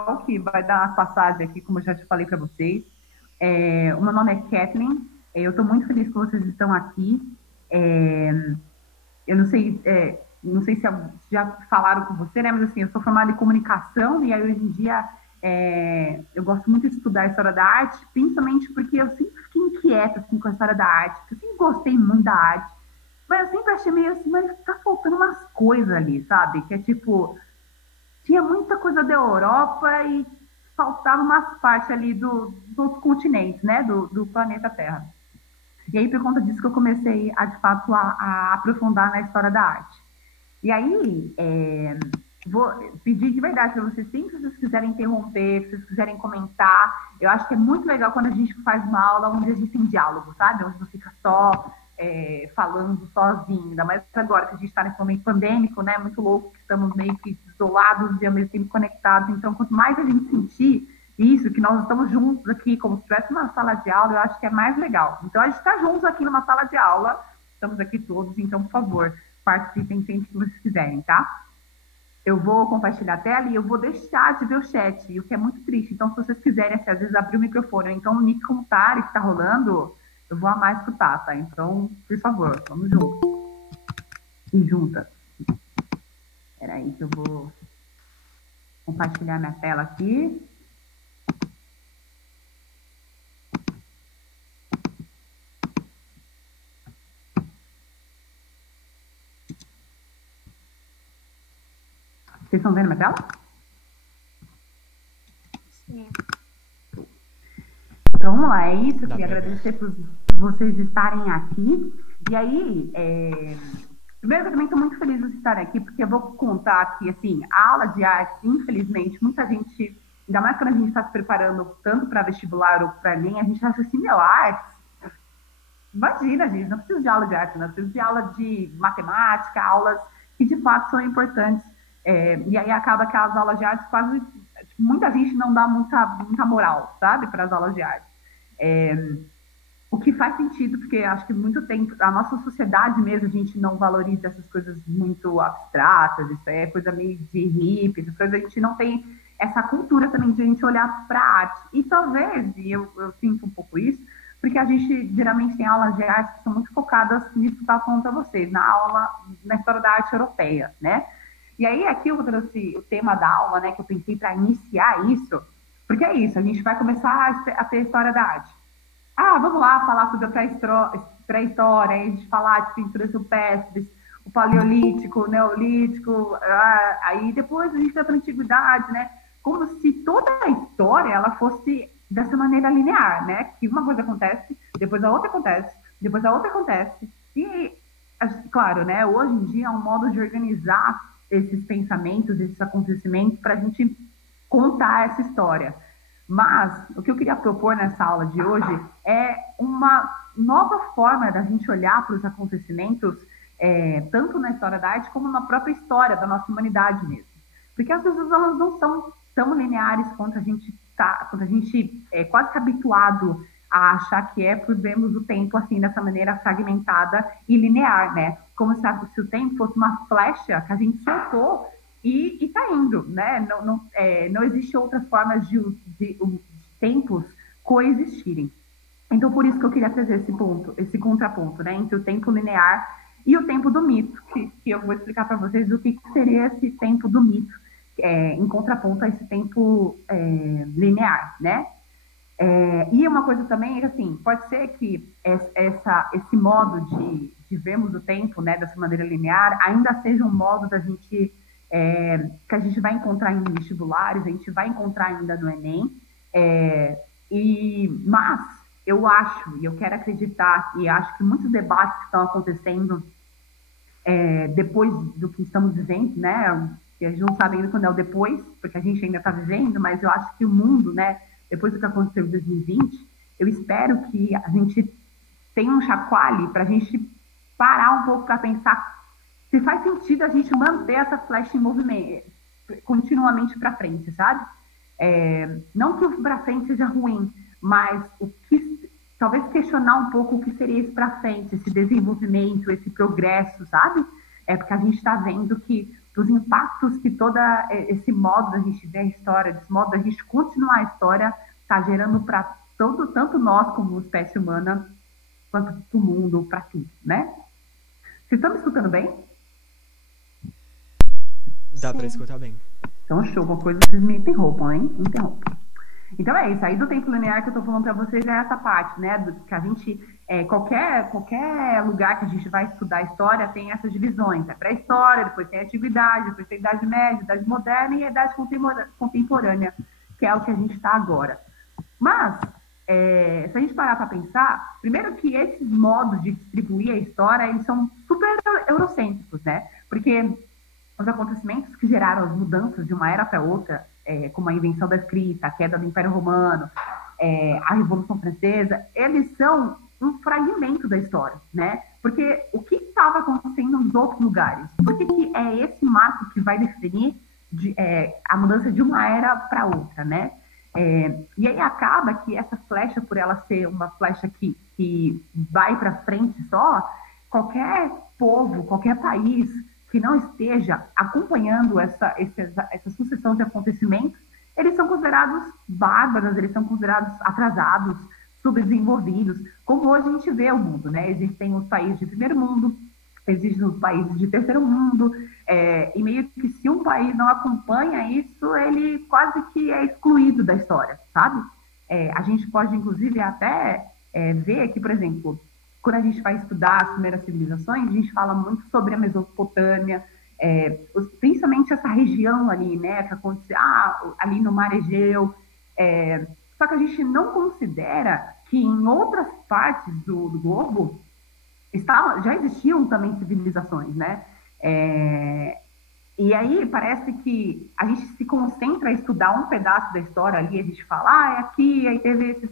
Carol, que vai dar a passagem aqui, como eu já te falei para vocês. O meu nome é Kathleen, eu estou muito feliz que vocês estão aqui. É, eu não sei se já falaram com você, né? Mas assim, eu sou formada em comunicação e aí hoje em dia eu gosto muito de estudar a história da arte, principalmente porque eu sempre fiquei inquieta assim, com a história da arte, porque eu sempre gostei muito da arte, mas eu sempre achei meio assim, mas tá faltando umas coisas ali, sabe? Que é tipo, tinha muita coisa da Europa e faltava umas partes ali dos outros continentes, né? Do planeta Terra. E aí, por conta disso, que eu comecei, de fato, a aprofundar na história da arte. E aí, vou pedir de verdade para vocês, sempre que vocês quiserem interromper, se vocês quiserem comentar, eu acho que é muito legal quando a gente faz uma aula onde a gente tem diálogo, sabe? Onde não fica só falando sozinho, ainda mais agora que a gente está nesse momento pandêmico, né? Muito louco, que estamos meio que isolados e ao mesmo tempo conectados. Então, quanto mais a gente sentir isso, que nós estamos juntos aqui, como se estivesse numa sala de aula, eu acho que é mais legal. Então, a gente está juntos aqui numa sala de aula, estamos aqui todos, então, por favor, participem sempre que vocês quiserem, tá? Eu vou compartilhar a tela e eu vou deixar de ver o chat, o que é muito triste. Então, se vocês quiserem, assim, às vezes, abrir o microfone, ou então o nick comentário que está rolando, eu vou amar escutar, tá? Então, por favor, vamos juntos. E juntas. Espera aí que eu vou compartilhar minha tela aqui. Vocês estão vendo minha tela? Sim. Então, vamos lá, é isso. Eu queria agradecer por vocês estarem aqui. E aí, primeiro, eu também estou muito feliz de estar aqui, porque eu vou contar aqui, assim, a aula de arte, infelizmente, muita gente, ainda mais quando a gente está se preparando tanto para vestibular ou para Enem, a gente acha assim, meu, arte, imagina, gente, não precisa de aula de arte, não precisa de aula de matemática, aulas que de fato são importantes. E aí acaba que as aulas de arte quase, muita gente não dá muita moral, sabe, para as aulas de arte. O que faz sentido, porque acho que muito tempo, a nossa sociedade mesmo, a gente não valoriza essas coisas muito abstratas, isso é coisa meio de hippie, essas coisas, a gente não tem essa cultura também de a gente olhar para a arte. E talvez, e eu sinto um pouco isso, porque a gente geralmente tem aulas de arte que são muito focadas nisso que eu estava falando para vocês, na história da arte europeia, né? E aí aqui eu trouxe o tema da aula, né, que eu pensei para iniciar isso, porque é isso, a gente vai começar a ter história da arte. Vamos lá falar sobre a pré-história, a gente falar de pinturas rupestres, o paleolítico, o neolítico, aí depois a gente vai para a antiguidade, né? Como se toda a história ela fosse dessa maneira linear, né? Que uma coisa acontece, depois a outra acontece, depois a outra acontece. E, claro, né? Hoje em dia é um modo de organizar esses pensamentos, esses acontecimentos para a gente contar essa história. Mas o que eu queria propor nessa aula de hoje é uma nova forma da gente olhar para os acontecimentos, tanto na história da arte como na própria história da nossa humanidade mesmo. Porque as coisas elas não são tão lineares quanto a gente é quase que habituado a achar que por vermos o tempo assim dessa maneira fragmentada e linear, né? Como se o tempo fosse uma flecha que a gente soltou e está indo, né? Não existe outra forma de tempos coexistirem. Então, por isso que eu queria trazer esse contraponto, né? Entre o tempo linear e o tempo do mito, que eu vou explicar para vocês o que seria esse tempo do mito, em contraponto a esse tempo linear, né? E uma coisa também é que, assim, pode ser que esse modo de vermos o tempo, né, dessa maneira linear, ainda seja um modo da gente que a gente vai encontrar em vestibulares, a gente vai encontrar ainda no Enem, mas eu acho, e eu quero acreditar, e acho que muitos debates que estão acontecendo depois do que estamos vivendo, né, que a gente não sabe ainda quando é o depois, porque a gente ainda está vivendo, mas eu acho que o mundo, né, depois do que aconteceu em 2020, eu espero que a gente tenha um chacoalhe para a gente parar um pouco para pensar se faz sentido a gente manter essa flecha em movimento continuamente para frente, sabe? Não que o para frente seja ruim, mas talvez questionar um pouco o que seria esse para frente, esse desenvolvimento, esse progresso, sabe? Porque a gente está vendo que dos impactos que todo esse modo da gente ver a história, desse modo da gente continuar a história, está gerando para tanto nós como espécie humana, quanto para o mundo, para tudo, né? Vocês estão me escutando bem? Dá pra escutar bem. Então, show, alguma coisa vocês me interrompam, hein? Me interrompam. Então é isso, aí do tempo linear que eu tô falando para vocês é essa parte, né? Que a gente, qualquer lugar que a gente vai estudar a história tem essas divisões. É pré-história, depois tem a antiguidade, depois tem a idade média, idade moderna e a idade contemporânea, que é o que a gente está agora. Mas, se a gente parar para pensar, primeiro que esses modos de distribuir a história, eles são super eurocêntricos, né? Porque os acontecimentos que geraram as mudanças de uma era para outra, como a invenção da escrita, a queda do Império Romano, a Revolução Francesa, eles são um fragmento da história, né? Porque o que estava acontecendo nos outros lugares? Por que é esse marco que vai definir a mudança de uma era para outra, né? E aí acaba que essa flecha, por ela ser uma flecha que vai para frente só, qualquer povo, qualquer país que não esteja acompanhando essa sucessão de acontecimentos, eles são considerados bárbaros, eles são considerados atrasados, subdesenvolvidos, como hoje a gente vê o mundo, né? Existem os países de primeiro mundo, existem os países de terceiro mundo, e meio que se um país não acompanha isso, ele quase que é excluído da história, sabe? A gente pode, inclusive, até ver que, por exemplo, quando a gente vai estudar as primeiras civilizações, a gente fala muito sobre a Mesopotâmia, principalmente essa região ali, né, que aconteceu ali no Mar Egeu, só que a gente não considera que em outras partes do globo já existiam também civilizações, né? E aí parece que a gente se concentra a estudar um pedaço da história ali, a gente fala, é aqui, aí teve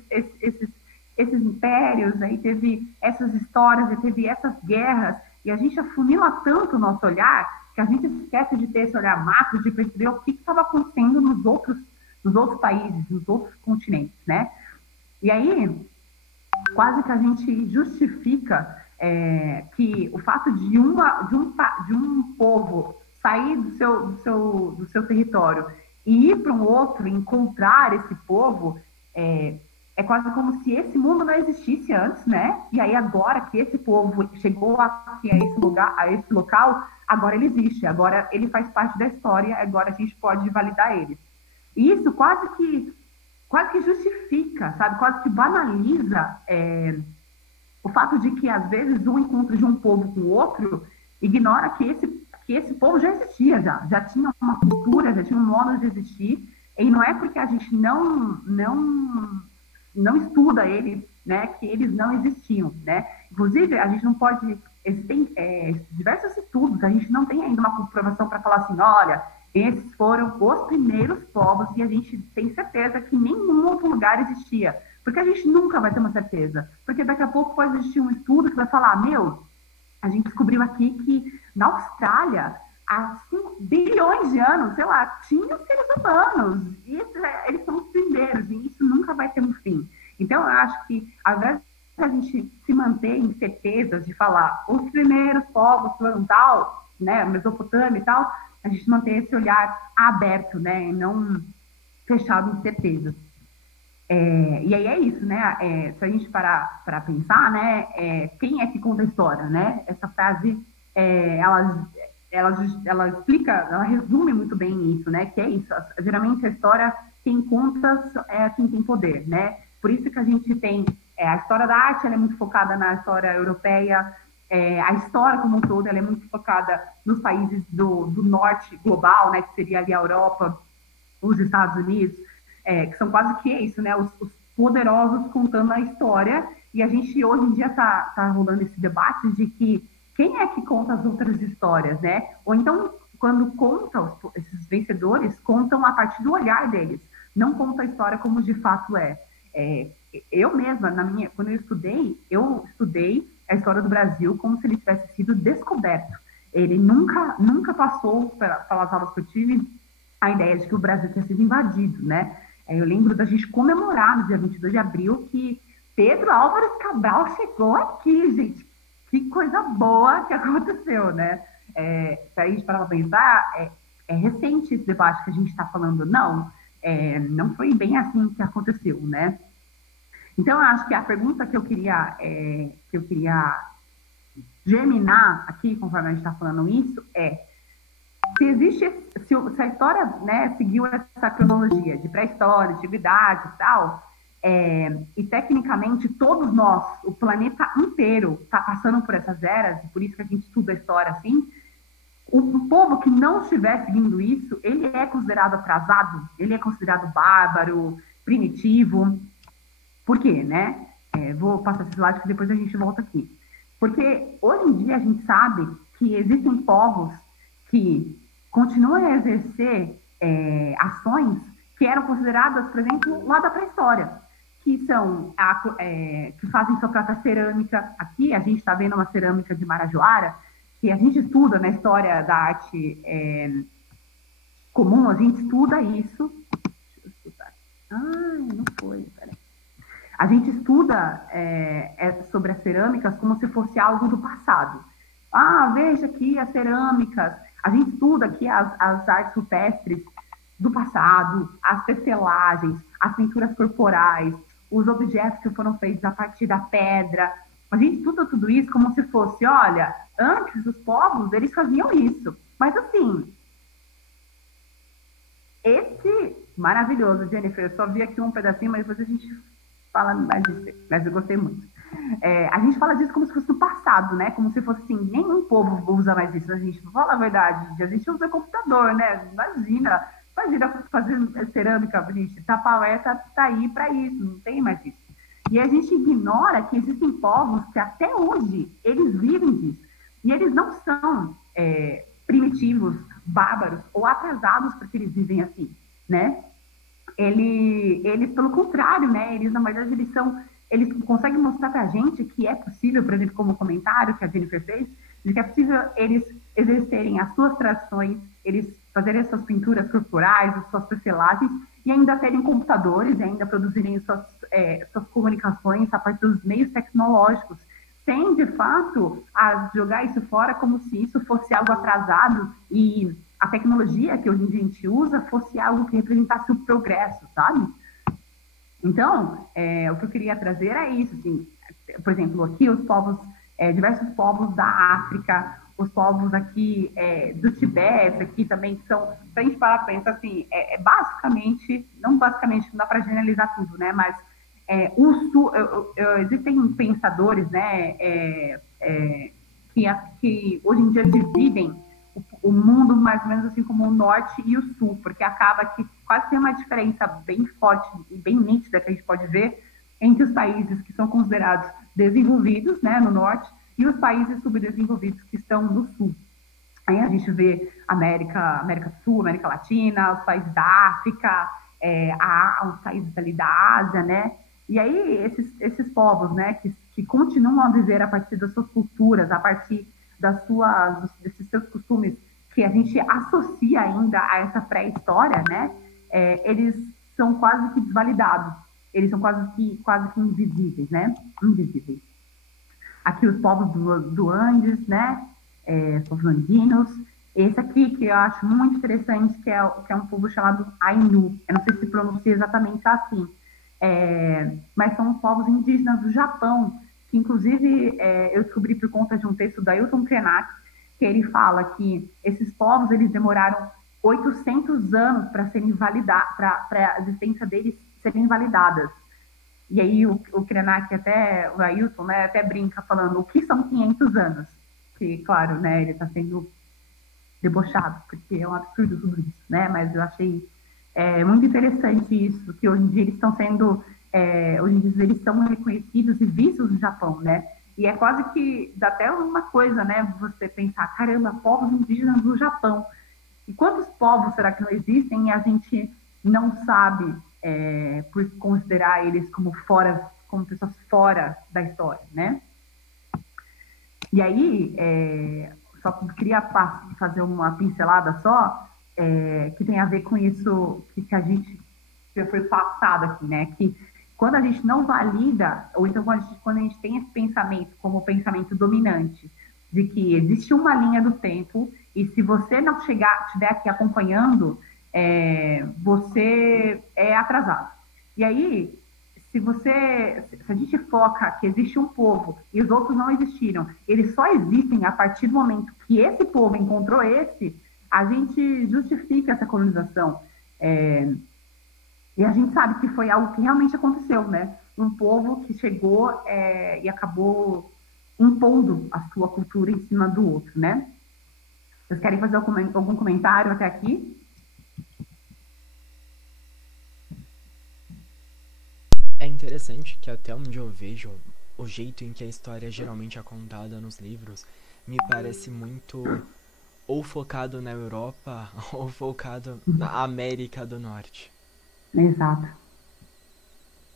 esses impérios, aí teve essas histórias, aí teve essas guerras, e a gente afunila tanto o nosso olhar que a gente esquece de ter esse olhar macro, de perceber o que estava acontecendo nos outros países, nos outros continentes, né? E aí, quase que a gente justifica que o fato de um povo sair do seu território e ir para um outro, encontrar esse povo, é quase como se esse mundo não existisse antes, né? E aí agora que esse povo chegou aqui a esse local, agora ele existe, agora ele faz parte da história, agora a gente pode validar ele. E isso quase que justifica, sabe? Quase que banaliza o fato de que às vezes um encontro de um povo com o outro ignora que esse povo já existia, já tinha uma cultura, já tinha um modo de existir, e não é porque a gente não estuda eles, né, que eles não existiam, né? Inclusive, a gente não pode... Existem diversos estudos, a gente não tem ainda uma comprovação para falar assim, olha, esses foram os primeiros povos e a gente tem certeza que nenhum outro lugar existia. Porque a gente nunca vai ter uma certeza. Porque daqui a pouco pode existir um estudo que vai falar, a gente descobriu aqui que na Austrália, há 5 bilhões de anos, sei lá, tinham seres humanos. E eles são os primeiros, e isso nunca vai ter um fim. Então, eu acho que, ao invés de a gente se manter em certezas de falar os primeiros povos, tal, né, Mesopotâmia e tal, a gente manter esse olhar aberto, né, e não fechado em certezas. E aí é isso, né? Se a gente parar para pensar, né? Quem é que conta a história, né? Essa frase, ela explica, ela resume muito bem isso, né? Que é isso. Geralmente a história, quem conta é quem tem poder, né? Por isso que a gente tem a história da arte, ela é muito focada na história europeia. A história como um todo, ela é muito focada nos países do norte global, né? Que seria ali a Europa, os Estados Unidos. Que são quase que isso, né? Os poderosos contando a história, e a gente hoje em dia tá rolando esse debate de que quem é que conta as outras histórias, né? Ou então, quando contam, esses vencedores contam a partir do olhar deles, não conta a história como de fato é. Eu mesma, quando eu estudei a história do Brasil como se ele tivesse sido descoberto. Ele nunca passou pelas aulas que eu tive a ideia de que o Brasil tinha sido invadido, né? Eu lembro da gente comemorar no dia 22 de abril que Pedro Álvares Cabral chegou aqui, gente. Que coisa boa que aconteceu, né? se a gente parar para pensar, é recente esse debate que a gente está falando. Não, não foi bem assim que aconteceu, né? Então, eu acho que a pergunta que eu queria germinar aqui, conforme a gente está falando isso, se a história, né, seguiu essa cronologia de pré-história, antiguidade e tal, e tecnicamente todos nós, o planeta inteiro, está passando por essas eras, e por isso que a gente estuda a história assim, o povo que não estiver seguindo isso, ele é considerado atrasado, ele é considerado bárbaro, primitivo. Por quê, né? Vou passar esse slide que depois a gente volta aqui. Porque hoje em dia a gente sabe que existem povos que continuam a exercer ações que eram consideradas, por exemplo, lá da pré-história, que são que fazem sua própria cerâmica. Aqui a gente está vendo uma cerâmica de Marajoara, que a gente estuda na história da arte comum, a gente estuda isso. Deixa eu escutar. Não foi, peraí. A gente estuda sobre as cerâmicas como se fosse algo do passado. Veja aqui as cerâmicas. A gente estuda aqui as artes rupestres do passado, as tecelagens, as pinturas corporais, os objetos que foram feitos a partir da pedra. A gente estuda tudo isso como se fosse, olha, antes os povos, eles faziam isso. Mas assim, esse maravilhoso, Jennifer, eu só vi aqui um pedacinho, mas depois a gente fala mais disso, mas eu gostei muito. A gente fala disso como se fosse no passado, né? Como se fosse assim, nenhum povo usa mais isso. A gente fala a verdade, a gente usa computador, né? Imagina fazer cerâmica, gente, Tapaué tá aí para isso, não tem mais isso. E a gente ignora que existem povos que até hoje eles vivem disso. E eles não são primitivos, bárbaros ou atrasados porque eles vivem assim, né? Eles, pelo contrário, né? Eles, na verdade, eles conseguem mostrar pra gente que é possível, por exemplo, como o comentário que a Jennifer fez, de que é possível eles exercerem as suas tradições, eles fazerem as suas pinturas corporais, as suas tecelagens, e ainda terem computadores, e ainda produzirem suas comunicações a partir dos meios tecnológicos, sem, de fato, jogar isso fora como se isso fosse algo atrasado e a tecnologia que hoje em dia a gente usa fosse algo que representasse o progresso, sabe? Então, o que eu queria trazer é isso, assim, por exemplo, aqui os povos, diversos povos da África, os povos aqui do Tibete, aqui também que são, se a gente parar para pensar assim, basicamente, não dá para generalizar tudo, né, mas existem pensadores, né, que hoje em dia dividem o mundo mais ou menos assim como o norte e o sul, porque acaba que quase tem uma diferença bem forte e bem nítida que a gente pode ver entre os países que são considerados desenvolvidos, né, no norte, e os países subdesenvolvidos que estão no sul. Aí a gente vê América do Sul, América Latina, os países da África, os países ali da Ásia, né? E aí esses povos, né, que continuam a viver a partir das suas culturas, a partir desses seus costumes que a gente associa ainda a essa pré-história, né? Eles são quase que desvalidados, eles são quase que invisíveis, né? Invisíveis. Aqui os povos do Andes, né? Os povos andinos. Esse aqui que eu acho muito interessante, que é um povo chamado Ainu. Eu não sei se pronuncia exatamente assim, mas são os povos indígenas do Japão, que inclusive eu descobri por conta de um texto da Ailton Krenak, que ele fala que esses povos eles demoraram 800 anos para serem validados, para a existência deles serem validadas. E aí o Krenak, até o Ailton, né, até brinca falando o que são 500 anos, que claro, né, ele está sendo debochado, porque é um absurdo tudo isso, né, mas eu achei muito interessante isso, que hoje em dia eles estão sendo hoje em dia eles são reconhecidos e vistos no Japão, né? E é quase que dá até uma coisa, né? Você pensar, caramba, povos indígenas no Japão. E quantos povos será que não existem e a gente não sabe por considerar eles como pessoas fora da história, né? E aí, só queria fazer uma pincelada só, que tem a ver com isso que a gente já foi passado aqui, né? Que quando a gente não valida, ou então quando a gente tem esse pensamento como pensamento dominante, de que existe uma linha do tempo e se você não estiver aqui acompanhando, você é atrasado. E aí, se a gente foca que existe um povo e os outros não existiram, eles só existem a partir do momento que esse povo encontrou a gente justifica essa colonização. E a gente sabe que foi algo que realmente aconteceu, né? Um povo que chegou e acabou impondo a sua cultura em cima do outro, né? Vocês querem fazer algum comentário até aqui? É interessante que até onde eu vejo o jeito em que a história geralmente é contada nos livros me parece muito ou focado na Europa ou focado na América do Norte. Exato.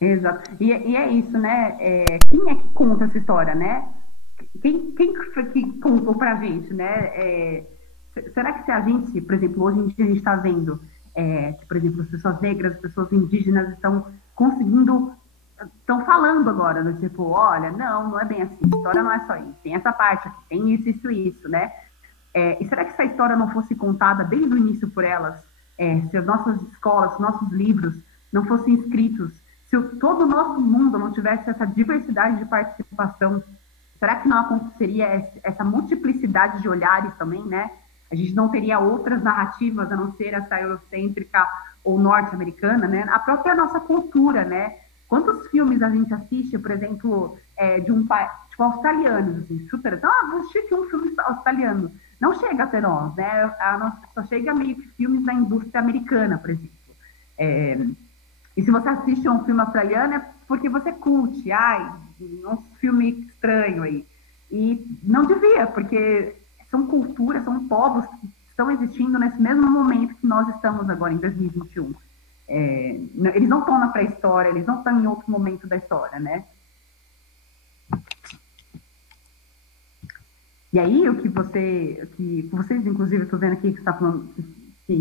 Exato. E é isso, né? Quem é que conta essa história, né? Quem foi que contou pra gente, né? Será que se a gente, por exemplo, hoje em dia a gente está vendo que, por exemplo, as pessoas negras, as pessoas indígenas estão falando agora, do tipo, olha, não é bem assim, a história não é só isso, tem essa parte aqui, tem isso, né? E será que se a história não fosse contada desde o início por elas, se as nossas escolas, nossos livros não fossem escritos, se todo o nosso mundo não tivesse essa diversidade de participação, será que não aconteceria essa multiplicidade de olhares também, né? A gente não teria outras narrativas a não ser essa eurocêntrica ou norte-americana, né? A própria nossa cultura, né? Quantos filmes a gente assiste, por exemplo, de um país, tipo, australianos, assim, super, então, vou assistir um filme australiano. Não chega até nós, né? Só chega meio que filmes da indústria americana, por exemplo. E se você assiste um filme australiano é porque você curte, um filme estranho aí. E não devia, porque são culturas, são povos que estão existindo nesse mesmo momento que nós estamos agora, em 2021. Eles não estão na pré-história, eles não estão em outro momento da história, né? E aí, o que vocês, inclusive, eu estou vendo aqui que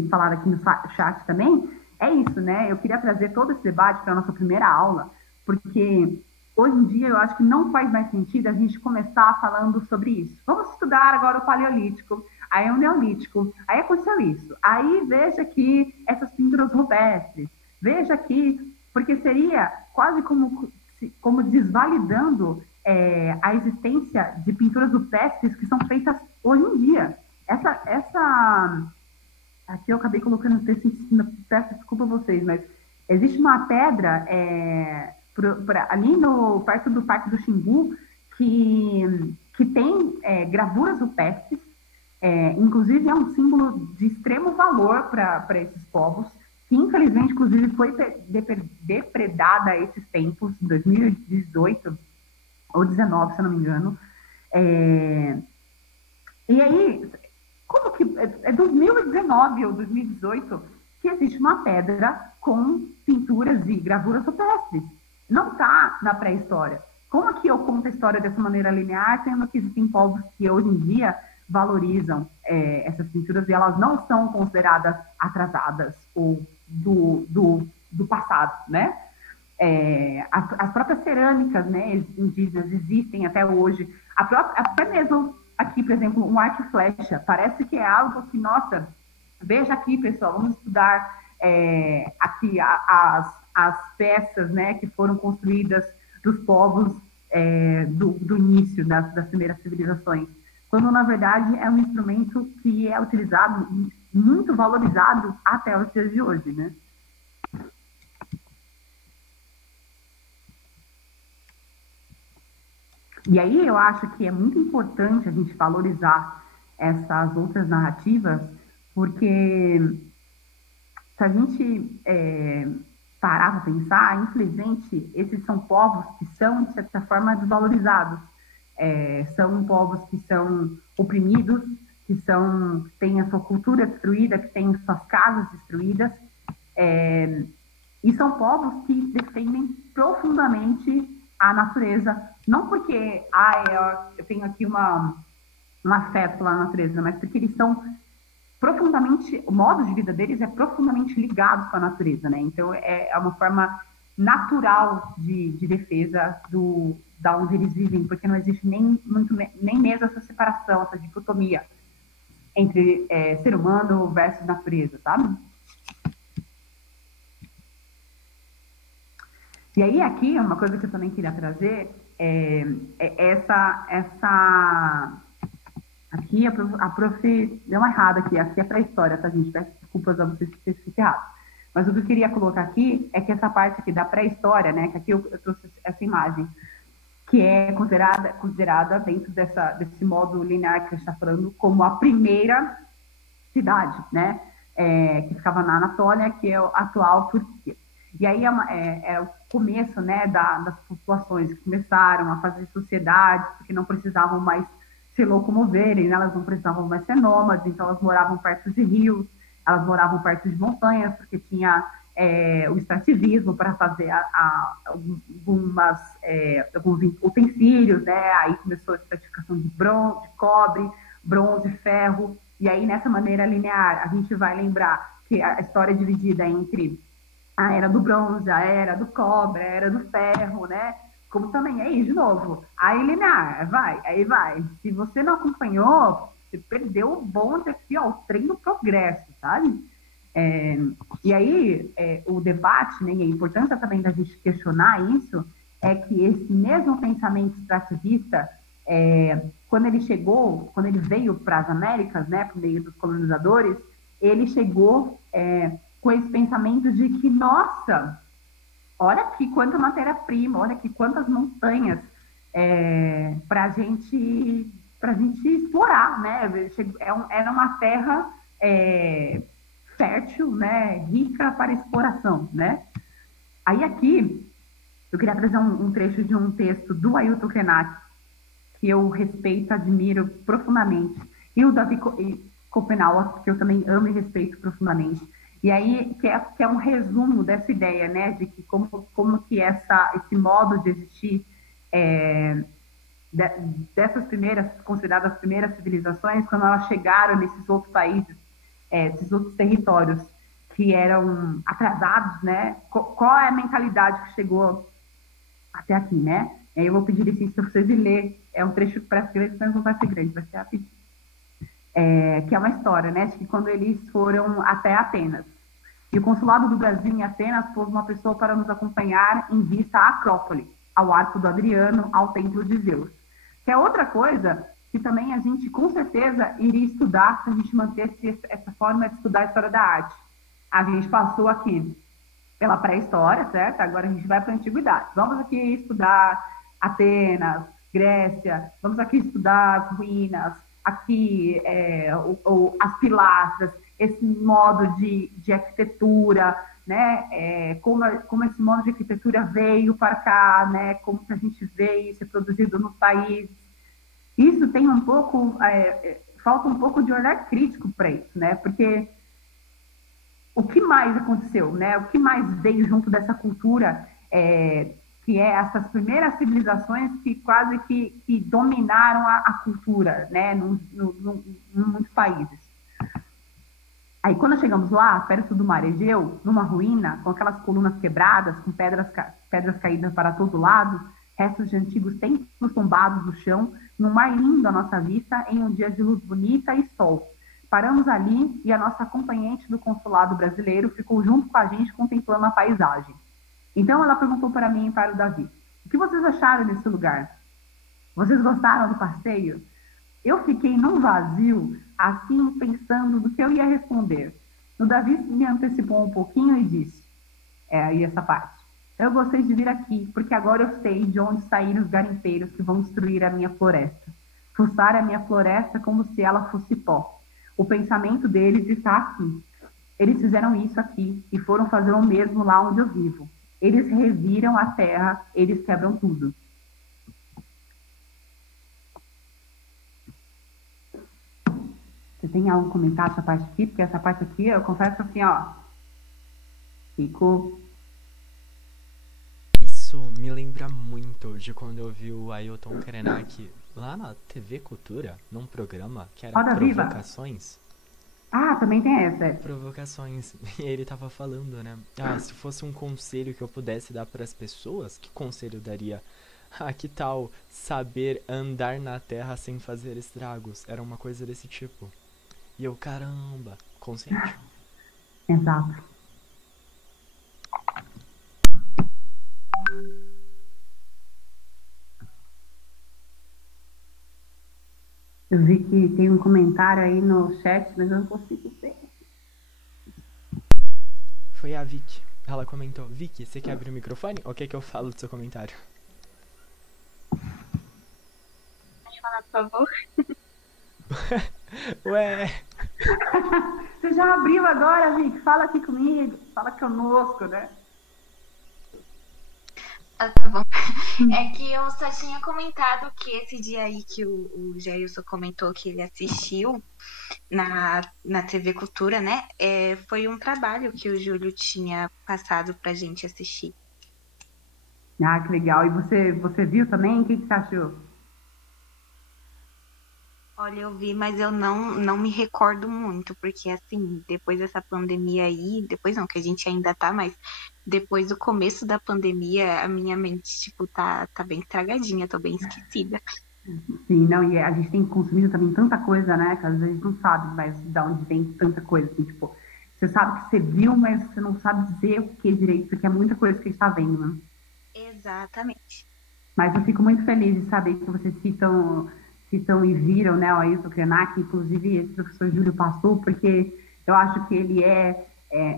falaram aqui no chat também, é isso, né? Eu queria trazer todo esse debate para a nossa primeira aula, porque hoje em dia eu acho que não faz mais sentido a gente começar falando sobre isso. Vamos estudar agora o Paleolítico, aí o Neolítico, aí aconteceu isso. Aí veja aqui essas pinturas rupestres, veja aqui, porque seria quase como desvalidando a existência de pinturas rupestres que são feitas hoje em dia. Aqui eu acabei colocando o texto em cima, peço desculpa a vocês, mas existe uma pedra ali perto do Parque do Xingu que tem gravuras rupestres, inclusive é um símbolo de extremo valor para esses povos, que infelizmente, inclusive, foi depredada a esses tempos, em 2018 ou 19, se eu não me engano. E aí, como que é 2019 ou 2018 que existe uma pedra com pinturas e gravuras rupestres? Não está na pré-história. Como que eu conto a história dessa maneira linear, sendo que existem povos que hoje em dia valorizam essas pinturas e elas não são consideradas atrasadas ou do passado, né? As próprias cerâmicas, né, indígenas existem até hoje. Até mesmo aqui, por exemplo, um arco e flecha. Parece que é algo que, nossa, veja aqui, pessoal, vamos estudar aqui as peças, né, que foram construídas dos povos do início das primeiras civilizações. Quando, na verdade, é um instrumento que é utilizado, muito valorizado até os dias de hoje, né? E aí eu acho que é muito importante a gente valorizar essas outras narrativas, porque se a gente parar para pensar, infelizmente, esses são povos que são, de certa forma, desvalorizados. São povos que são oprimidos, que têm a sua cultura destruída, que têm suas casas destruídas, e são povos que defendem profundamente a natureza, não porque eu tenho aqui um afeto pela natureza, mas porque eles são profundamente, o modo de vida deles é profundamente ligado com a natureza, né? Então é uma forma natural de defesa da onde eles vivem, porque não existe nem mesmo essa separação, essa dicotomia entre ser humano versus natureza, sabe? E aí aqui, uma coisa que eu também queria trazer é aqui a prof deu uma errada aqui é pré-história, tá, gente? Peço desculpas a vocês se escrito errado. Mas o que eu queria colocar aqui é que essa parte aqui da pré-história, né, que aqui eu trouxe essa imagem, que é considerada dentro desse modo linear que a gente está falando, como a primeira cidade, né, que ficava na Anatólia, que é a atual Turquia. E aí é o começo, né, das populações que começaram a fazer sociedades, porque não precisavam mais se locomoverem, né, elas não precisavam mais ser nômades, então elas moravam perto de rios, elas moravam perto de montanhas, porque tinha o extrativismo para fazer alguns utensílios, né? Aí começou a estratificação de bronze, de cobre, bronze, ferro, e aí nessa maneira linear a gente vai lembrar que a história é dividida entre a era do bronze, a era do cobre, a era do ferro, né? Como também, aí de novo, aí linear, vai. Se você não acompanhou, você perdeu o bonde aqui, ó, o trem do progresso, sabe? E aí, o debate, né, e a importância também da gente questionar isso, é que esse mesmo pensamento extrativista, quando ele veio para as Américas, né, por meio dos colonizadores, ele chegou com esse pensamento de que, nossa, olha aqui quanta matéria-prima, olha aqui quantas montanhas para a gente explorar, né? Era uma terra fértil, né? Rica para exploração, né? Aí aqui eu queria trazer um trecho de um texto do Ailton Krenak, que eu respeito, admiro profundamente, e o Davi Copenau, que eu também amo e respeito profundamente. E aí, que é um resumo dessa ideia, né, de que como que esse modo de existir dessas consideradas primeiras civilizações, quando elas chegaram nesses outros países, esses outros territórios que eram atrasados, né, qual é a mentalidade que chegou até aqui, né? E aí eu vou pedir licença para vocês e ler, um trecho que parece grande, mas não vai ser grande, vai ser rapidinho. Que é uma história, né, de que quando eles foram até Atenas, e o consulado do Brasil em Atenas pôs uma pessoa para nos acompanhar em vista à Acrópole, ao Arco do Adriano, ao Templo de Zeus. Que é outra coisa que também a gente, com certeza, iria estudar se a gente mantesse essa forma de estudar a história da arte. A gente passou aqui pela pré-história, certo? Agora a gente vai para a antiguidade. Vamos aqui estudar Atenas, Grécia, vamos aqui estudar as ruínas, aqui as pilastras, esse modo de arquitetura, né? Como esse modo de arquitetura veio para cá, né? Como que a gente vê isso produzido nos países. Isso tem um pouco, falta um pouco de olhar crítico para isso, né? Porque o que mais aconteceu, né? O que mais veio junto dessa cultura, que essas primeiras civilizações que quase que dominaram a cultura, né? Em muitos países. Aí, quando chegamos lá, perto do Mar Egeu, numa ruína, com aquelas colunas quebradas, com pedras caídas para todo lado, restos de antigos templos tombados no chão, num mar lindo à nossa vista, em um dia de luz bonita e sol. Paramos ali e a nossa acompanhante do consulado brasileiro ficou junto com a gente contemplando a paisagem. Então, ela perguntou para mim e para o Davi: o que vocês acharam desse lugar? Vocês gostaram do passeio? Eu fiquei num vazio, assim, pensando do que eu ia responder. O Davi me antecipou um pouquinho e disse, aí essa parte: eu gostei de vir aqui, porque agora eu sei de onde saíram os garimpeiros que vão destruir a minha floresta. Fuçar a minha floresta como se ela fosse pó. O pensamento deles está aqui. Eles fizeram isso aqui e foram fazer o mesmo lá onde eu vivo. Eles reviram a terra, eles quebram tudo. Você tem algum comentário essa parte aqui? Porque essa parte aqui, eu confesso assim, ó, fico... Isso me lembra muito de quando eu vi o Ailton Krenak lá na TV Cultura, num programa que era Roda Provocações. Ah, também tem essa. Provocações. E ele tava falando, né? Ah, se fosse um conselho que eu pudesse dar para as pessoas, que conselho eu daria? Ah, que tal saber andar na terra sem fazer estragos? Era uma coisa desse tipo. E eu, caramba, consciente. Exato. Eu vi que tem um comentário aí no chat, mas eu não consigo ver. Foi a Vicky. Ela comentou, Vicky, você quer abrir o microfone? Ou quer que eu falo do seu comentário? Pode falar, por favor. Ué, Você já abriu agora, Vic? Fala aqui comigo. Fala conosco, né? Ah, tá bom. É que eu só tinha comentado que esse dia aí que o Jailson comentou que ele assistiu na TV Cultura, né? Foi um trabalho que o Júlio tinha passado pra gente assistir. Ah, que legal. E você viu também? O que você achou? Olha, eu vi, mas eu não me recordo muito, porque assim, depois dessa pandemia aí, depois não, que a gente ainda tá, mas depois do começo da pandemia, a minha mente, tipo, tá bem estragadinha, tô bem esquecida. Sim, não, e a gente tem consumido também tanta coisa, né? Que às vezes não sabe mais de onde vem tanta coisa. Assim, tipo, você sabe que você viu, mas você não sabe dizer o que direito, porque é muita coisa que a gente tá vendo, né? Exatamente. Mas eu fico muito feliz de saber que vocês citam e viram, né, o Ailton Krenak, inclusive esse professor Júlio passou, porque eu acho que ele é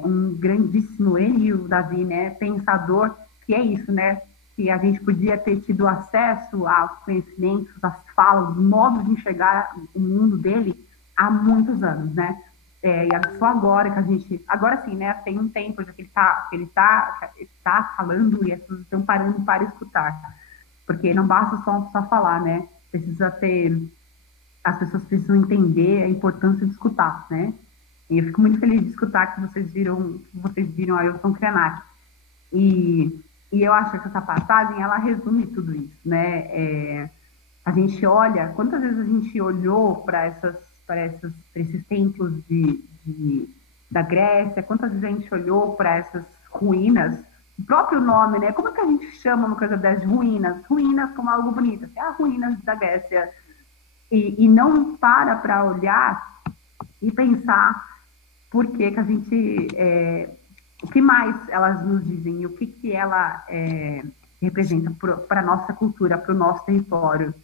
um grandíssimo, ele e o Davi, né, pensador, que é isso, né, que a gente podia ter tido acesso aos conhecimentos, às falas, os modos de enxergar o mundo dele há muitos anos, né? E só agora que a gente, agora sim, né, tem um tempo já que ele tá falando e as pessoas estão parando para escutar, porque não basta só falar, né? Precisa ter, as pessoas precisam entender a importância de escutar, né? E eu fico muito feliz de escutar que vocês viram a Ailton Krenak. E eu acho que essa passagem, ela resume tudo isso, né? A gente olha, quantas vezes a gente olhou para esses templos da Grécia, quantas vezes a gente olhou para essas ruínas, o próprio nome, né? Como é que a gente chama uma coisa das ruínas? Ruínas como algo bonito, é as ruínas da Grécia. E não para olhar e pensar por que a gente, o que mais elas nos dizem, o que ela representa para a nossa cultura, para o nosso território,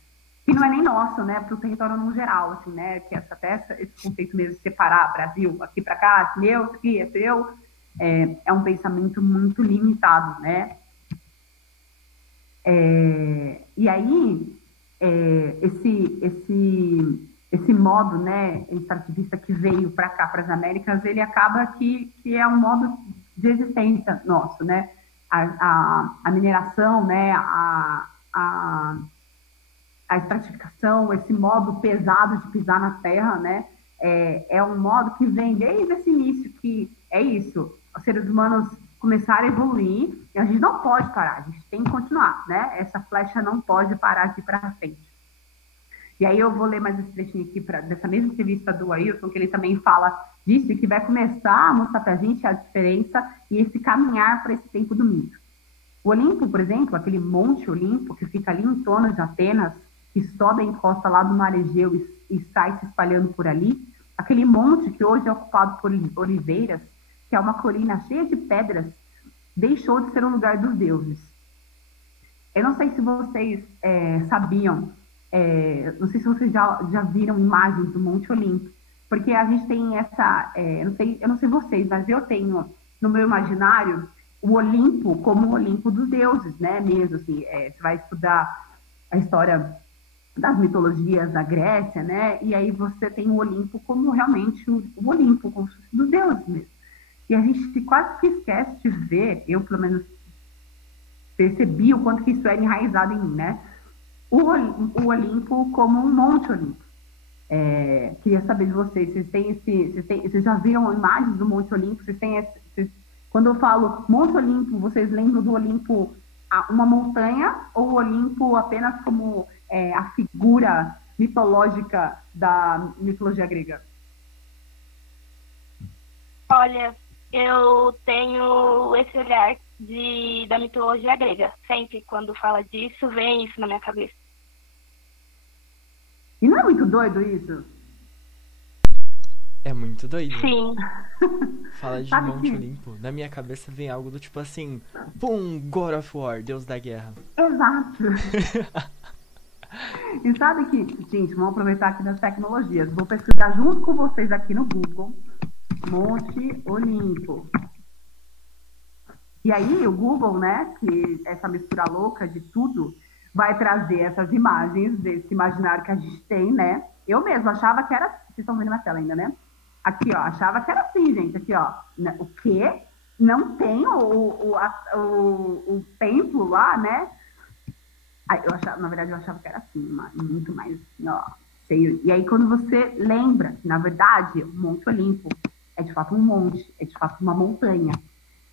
que não é nem nosso, né, para o território no geral, assim, né, que esse conceito mesmo de separar Brasil, aqui para cá, meu, aqui é seu, é um pensamento muito limitado, né? E aí, esse modo, né, extrativista que veio para cá, para as Américas, ele acaba que é um modo de existência nosso, né? A mineração, né, a estratificação, esse modo pesado de pisar na terra, né, é um modo que vem desde esse início, que é isso, os seres humanos começaram a evoluir, e a gente não pode parar, a gente tem que continuar, né? Essa flecha não pode parar aqui para frente. E aí eu vou ler mais esse trechinho aqui dessa mesma entrevista do Ailton, que ele também fala disso, e que vai começar a mostrar para a gente a diferença e esse caminhar para esse tempo do mito. O Olimpo, por exemplo, aquele Monte Olimpo, que fica ali em torno de Atenas, que sobe a encosta lá do Mar Egeu e sai se espalhando por ali, aquele monte que hoje é ocupado por oliveiras, que é uma colina cheia de pedras, deixou de ser um lugar dos deuses. Eu não sei se vocês sabiam, não sei se vocês já viram imagens do Monte Olimpo, porque a gente tem essa, eu não sei vocês, mas eu tenho no meu imaginário o Olimpo como o Olimpo dos deuses, né, mesmo assim, você vai estudar a história das mitologias da Grécia, né, e aí você tem o Olimpo como realmente o Olimpo, como dos deuses mesmo. E a gente quase que esquece de ver, eu pelo menos percebi o quanto que isso é enraizado em mim, né, o Olimpo como um Monte Olimpo. Queria saber de vocês, vocês já viram imagens do Monte Olimpo? Quando eu falo Monte Olimpo, vocês lembram do Olimpo uma montanha ou o Olimpo apenas como a figura mitológica da mitologia grega? Olha, eu tenho esse olhar da mitologia grega. Sempre quando fala disso, vem isso na minha cabeça. E não é muito doido isso? É muito doido. Sim. Fala de Sabe Monte que- Olimpo. Na minha cabeça vem algo do tipo assim: pum, God of War, Deus da Guerra. Exato. E sabe que, gente, vamos aproveitar aqui das tecnologias. Vou pesquisar junto com vocês aqui no Google, Monte Olimpo. E aí o Google, né, que essa mistura louca de tudo, vai trazer essas imagens desse imaginário que a gente tem, né? Eu mesma achava que era... Vocês estão vendo na tela ainda, né? Aqui, ó, achava que era assim, gente. Aqui, ó. O quê? Não tem o templo lá, né? Eu achava, na verdade, eu achava que era assim, muito mais, assim, ó, feio. E aí, quando você lembra que, na verdade, o Monte Olimpo é de fato um monte, é de fato uma montanha.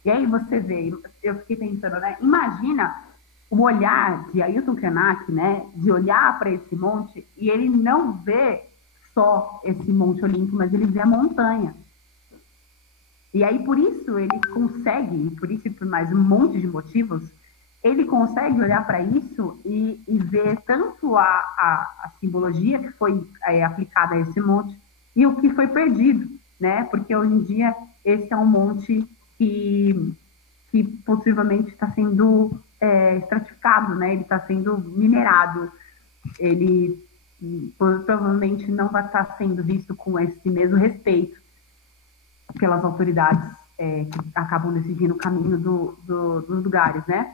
E aí você vê, eu fiquei pensando, né? Imagina o olhar de Ailton Krenak, né? De olhar para esse monte e ele não vê só esse Monte Olimpo, mas ele vê a montanha. E aí, por isso, ele consegue, por isso e por mais um monte de motivos, ele consegue olhar para isso e ver tanto a simbologia que foi aplicada a esse monte e o que foi perdido, né? Porque hoje em dia esse é um monte que possivelmente está sendo estratificado, né? Ele está sendo minerado, ele provavelmente não vai estar sendo visto com esse mesmo respeito pelas autoridades que acabam decidindo o caminho dos lugares, né?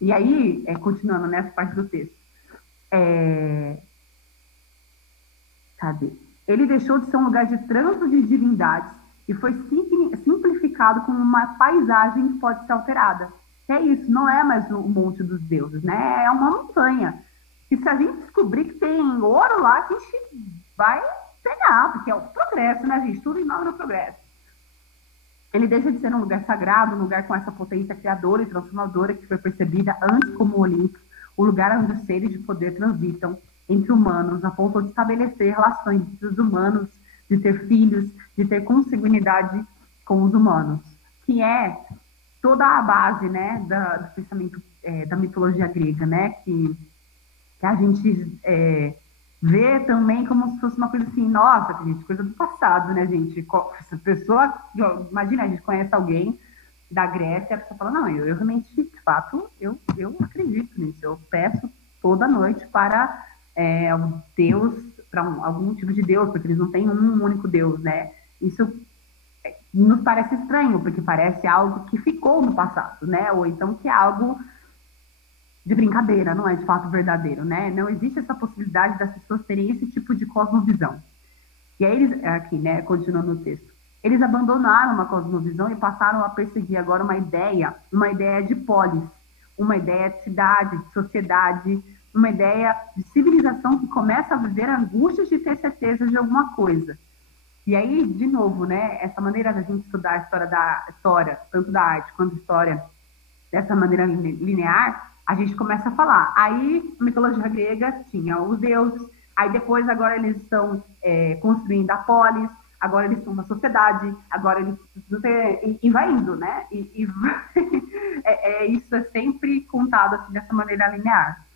E aí, continuando nessa parte do texto, cadê? Ele deixou de ser um lugar de trânsito de divindades e foi simplificado como uma paisagem que pode ser alterada. É isso, não é mais o monte dos deuses, né? É uma montanha. E se a gente descobrir que tem ouro lá, a gente vai pegar, porque é o progresso, né, gente? Tudo em nome do progresso. Ele deixa de ser um lugar sagrado, um lugar com essa potência criadora e transformadora que foi percebida antes como o Olimpo, o lugar onde os seres de poder transitam entre humanos, a ponto de estabelecer relações entre os humanos, de ter filhos, de ter consanguinidade com os humanos, que é toda a base, né, do pensamento da mitologia grega, né, que a gente vê também como se fosse uma coisa assim, nossa, gente, coisa do passado, né, gente? Essa pessoa, imagina, a gente conhece alguém da Grécia, a pessoa fala, não, eu realmente, de fato, eu acredito nisso, eu peço toda noite para um Deus, para algum tipo de Deus, porque eles não têm um único Deus, né? Isso nos parece estranho, porque parece algo que ficou no passado, né? Ou então que é algo de brincadeira, não é de fato verdadeiro, né? Não existe essa possibilidade das pessoas terem esse tipo de cosmovisão. E aí eles, aqui, né, continuando no texto, eles abandonaram uma cosmovisão e passaram a perseguir agora uma ideia de polis, uma ideia de cidade, de sociedade, uma ideia de civilização que começa a viver angústias de ter certeza de alguma coisa. E aí, de novo, né, essa maneira da gente estudar a história, tanto da arte quanto da história, dessa maneira linear, a gente começa a falar. Aí, a mitologia grega tinha os deuses, aí depois, agora eles estão construindo a polis, agora eles são uma sociedade, agora eles... E vai indo, né? Isso é sempre contado assim, dessa maneira linear.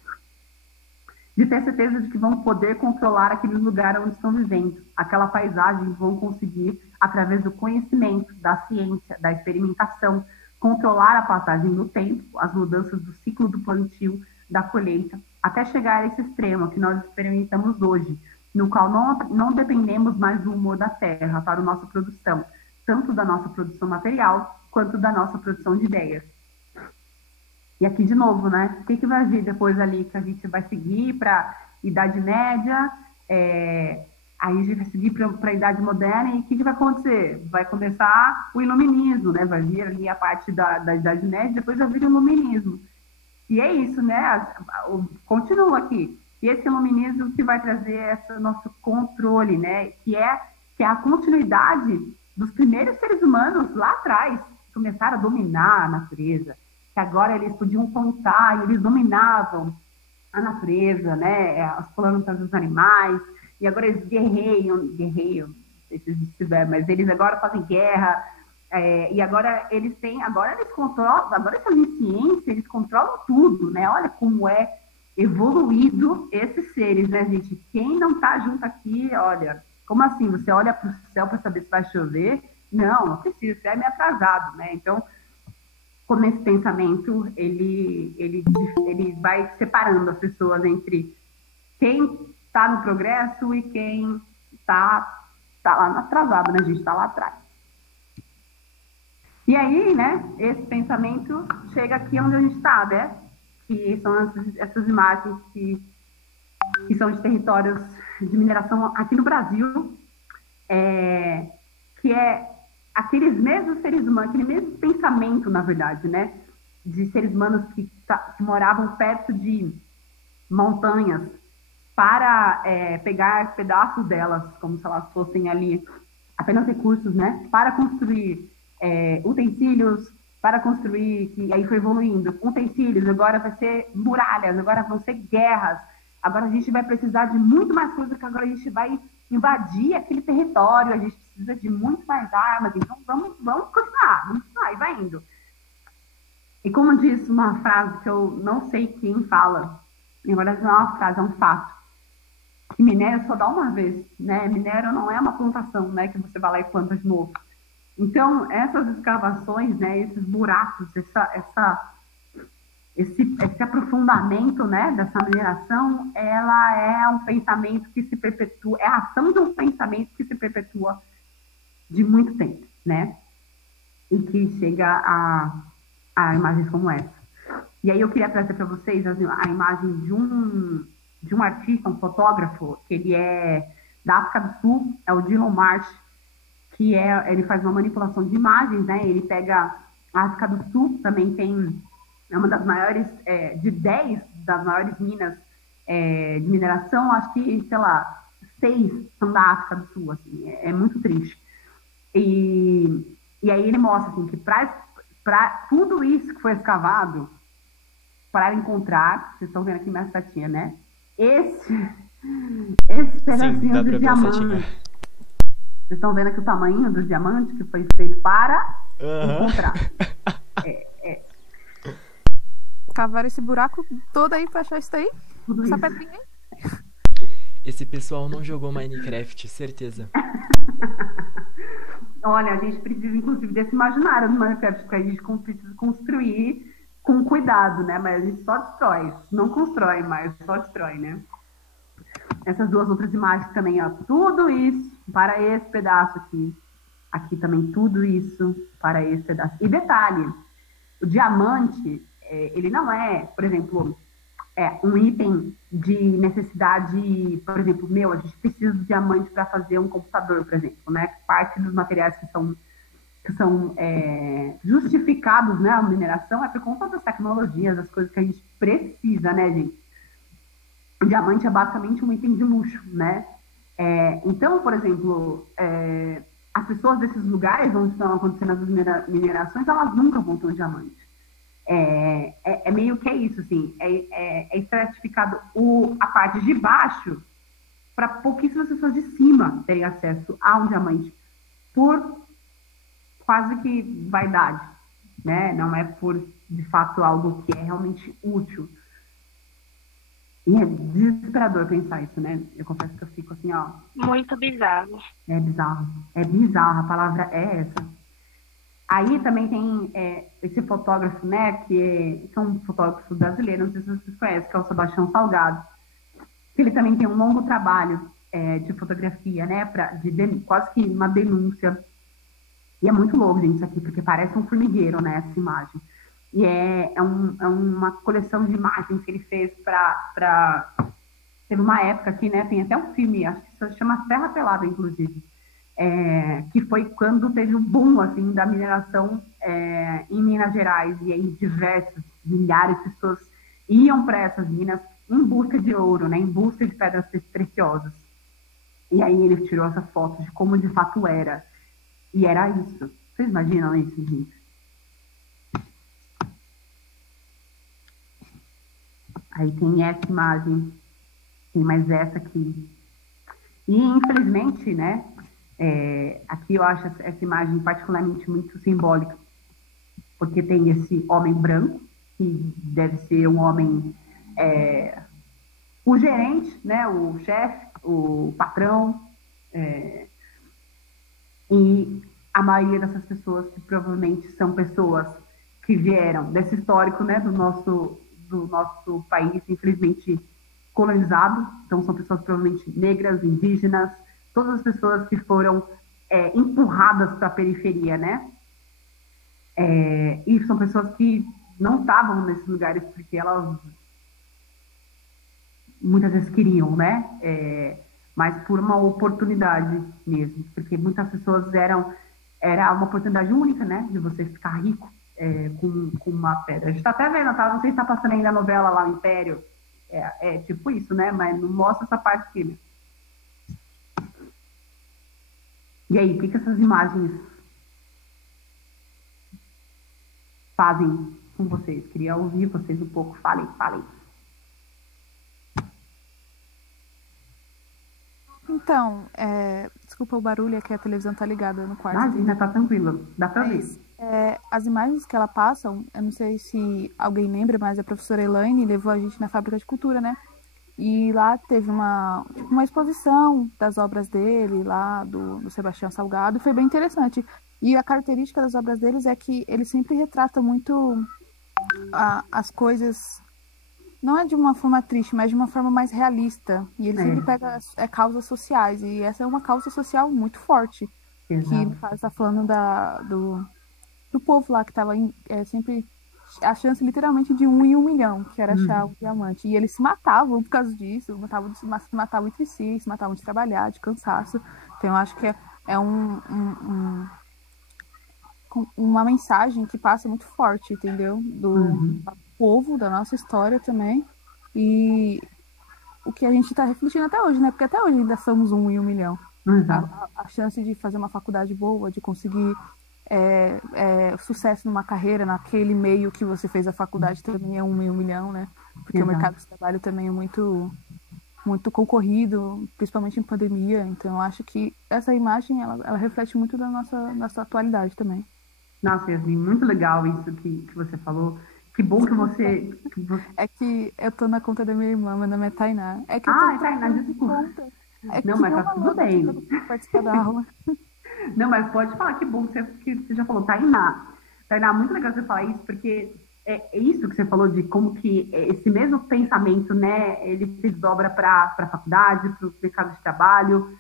De ter certeza de que vão poder controlar aquele lugar onde estão vivendo, aquela paisagem vão conseguir, através do conhecimento, da ciência, da experimentação, controlar a passagem do tempo, as mudanças do ciclo do plantio, da colheita, até chegar a esse extremo que nós experimentamos hoje, no qual não dependemos mais do humor da terra para a nossa produção, tanto da nossa produção material, quanto da nossa produção de ideias. E aqui de novo, né? O que vai vir depois ali que a gente vai seguir para a Idade Média, aí a gente vai seguir para a Idade Moderna, e o que vai acontecer? Vai começar o Iluminismo, né? Vai vir ali a parte da Idade Média, depois vai vir o Iluminismo. E é isso, né? Continua aqui. E esse Iluminismo que vai trazer esse nosso controle, né? Que é a continuidade dos primeiros seres humanos lá atrás, que começaram a dominar a natureza, que agora eles podiam contar, e eles dominavam a natureza, né? As plantas, os animais, e agora eles guerreiam, sei se estiver, mas eles agora fazem guerra, e agora eles controlam, agora eles fazem ciência, eles controlam tudo, né? Olha como é evoluído esses seres, né, gente? Quem não tá junto aqui, olha, como assim? Você olha para o céu para saber se vai chover? Não precisa, você é meio atrasado, né? Então, como esse pensamento, ele vai separando as pessoas entre quem está no progresso e quem está lá no atrasado, né? A gente está lá atrás. E aí, né, esse pensamento chega aqui onde a gente está, né? Que são essas imagens que são de territórios de mineração aqui no Brasil, que é aqueles mesmos seres humanos, aquele mesmo pensamento, na verdade, né? De seres humanos que moravam perto de montanhas para pegar pedaços delas, como se elas fossem ali apenas recursos, né? Para construir utensílios, para construir, que aí foi evoluindo, utensílios, agora vai ser muralhas, agora vão ser guerras, agora a gente vai precisar de muito mais coisas, que agora a gente vai invadir aquele território, a gente precisa de muito mais armas, então vamos continuar, e vai indo. E como diz uma frase que eu não sei quem fala, na verdade não é uma frase, é um fato, que minério só dá uma vez, né? Minério não é uma plantação, né, que você vai lá e planta de novo. Então, essas escavações, né, esses buracos, esse aprofundamento, né, dessa mineração, ela é um pensamento que se perpetua, é a ação de um pensamento que se perpetua de muito tempo, né, e que chega a imagens como essa. E aí eu queria trazer para vocês a imagem de um artista, um fotógrafo, que ele é da África do Sul, é o Dylan Marsh, que ele faz uma manipulação de imagens, né? Ele pega a África do Sul, também é uma das maiores, de 10 das maiores minas de mineração, acho que, sei lá, 6 são da África do Sul, assim, é muito triste. E aí ele mostra, assim, que para tudo isso que foi escavado, para encontrar, vocês estão vendo aqui minha setinha, né? Esse pedacinho de diamante. Vocês estão vendo aqui o tamanho do diamante que foi feito para encontrar. Cavaram esse buraco todo aí pra achar isso aí? Tudo essa isso. pedrinha aí? Esse pessoal não jogou Minecraft, certeza. Olha, a gente precisa, inclusive, desse imaginário do Minecraft, porque a gente precisa construir com cuidado, né? Mas a gente só destrói. Não constrói mais, só destrói, né? Essas duas outras imagens também, ó. Tudo isso para esse pedaço aqui. Aqui também tudo isso para esse pedaço. E detalhe, o diamante, ele não é, por exemplo, um item de necessidade, por exemplo, a gente precisa do diamante para fazer um computador, por exemplo, né? Parte dos materiais que são justificados, né, a mineração é por conta das tecnologias, das coisas que a gente precisa, né, gente? O diamante é basicamente um item de luxo, né? Então, por exemplo, as pessoas desses lugares onde estão acontecendo as minerações, elas nunca vão ter um diamante. Meio que isso, assim, estratificado a parte de baixo para pouquíssimas pessoas de cima terem acesso a um diamante por quase que vaidade, né? Não é por, de fato, algo que é realmente útil. E é desesperador pensar isso, né? Eu confesso que eu fico assim, ó... Muito bizarro. É bizarro. É bizarro, a palavra é essa. Aí também tem esse fotógrafo, né? Que é um fotógrafo brasileiro, não sei se vocês conhecem, que é o Sebastião Salgado. Ele também tem um longo trabalho de fotografia, né? Quase que uma denúncia. E é muito louco, gente, isso aqui, porque parece um formigueiro, né? Essa imagem. E é uma coleção de imagens que ele fez teve uma época aqui, né? Tem até um filme, acho que se chama Terra Pelada, inclusive. Que foi quando teve o boom, assim, da mineração em Minas Gerais. E aí diversas, milhares de pessoas iam para essas minas em busca de ouro, né? Em busca de pedras preciosas. E aí ele tirou essa foto de como de fato era. E era isso. Vocês imaginam isso, gente? Aí tem essa imagem, tem mais essa aqui. E, infelizmente, né, Aqui eu acho essa imagem particularmente muito simbólica, porque tem esse homem branco, que deve ser um homem, o gerente, né, o chefe, o patrão, e a maioria dessas pessoas que provavelmente são pessoas que vieram desse histórico, né, do nosso país, infelizmente colonizado. Então são pessoas provavelmente negras, indígenas, todas as pessoas que foram empurradas para a periferia, né? E são pessoas que não estavam nesses lugares porque elas muitas vezes queriam, né? Mas por uma oportunidade mesmo, porque muitas pessoas era uma oportunidade única, né? De você ficar rico com uma pedra. A gente está até vendo, tá? Não sei se está passando ainda a novela lá, o Império. Tipo isso, né? Mas não mostra essa parte aqui, né? E aí, o que essas imagens fazem com vocês? Queria ouvir vocês um pouco. Falem. Então, desculpa o barulho, é que a televisão tá ligada no quarto. Imagina, tá tranquilo, dá pra ver. As imagens que ela passam, eu não sei se alguém lembra, mas a professora Elaine levou a gente na Fábrica de Cultura, né? E lá teve uma exposição das obras dele, lá do Sebastião Salgado, foi bem interessante. E a característica das obras deles é que ele sempre retrata muito as coisas, não é de uma forma triste, mas de uma forma mais realista. E ele sempre pega causas sociais, e essa é uma causa social muito forte. Exato. Que, no caso, está falando do povo lá, que estava sempre a chance literalmente de 1 em 1 milhão, que era achar um diamante. E eles se matavam por causa disso, se matavam entre si, se matavam de trabalhar, de cansaço. Então eu acho que é uma mensagem que passa muito forte, entendeu? Do povo, da nossa história também. E o que a gente está refletindo até hoje, né? Porque até hoje ainda somos 1 em 1 milhão. A chance de fazer uma faculdade boa, de conseguir sucesso numa carreira, naquele meio que você fez a faculdade, também é 1 em 1 milhão, né? Porque o mercado de trabalho também é muito, muito concorrido, principalmente em pandemia. Então eu acho que essa imagem, ela reflete muito da nossa atualidade também. Nossa, Yasmin, muito legal isso que você falou. Que bom que você... É que eu tô na conta da minha irmã, meu nome é Tainá. É que Tainá, desculpa. Não, mas tá tudo bem. Participar da aula. Não, mas pode falar, que bom que você já falou. Tainá, muito legal você falar isso, porque é isso que você falou de como que esse mesmo pensamento, né, ele se desdobra para a faculdade, para o mercado de trabalho,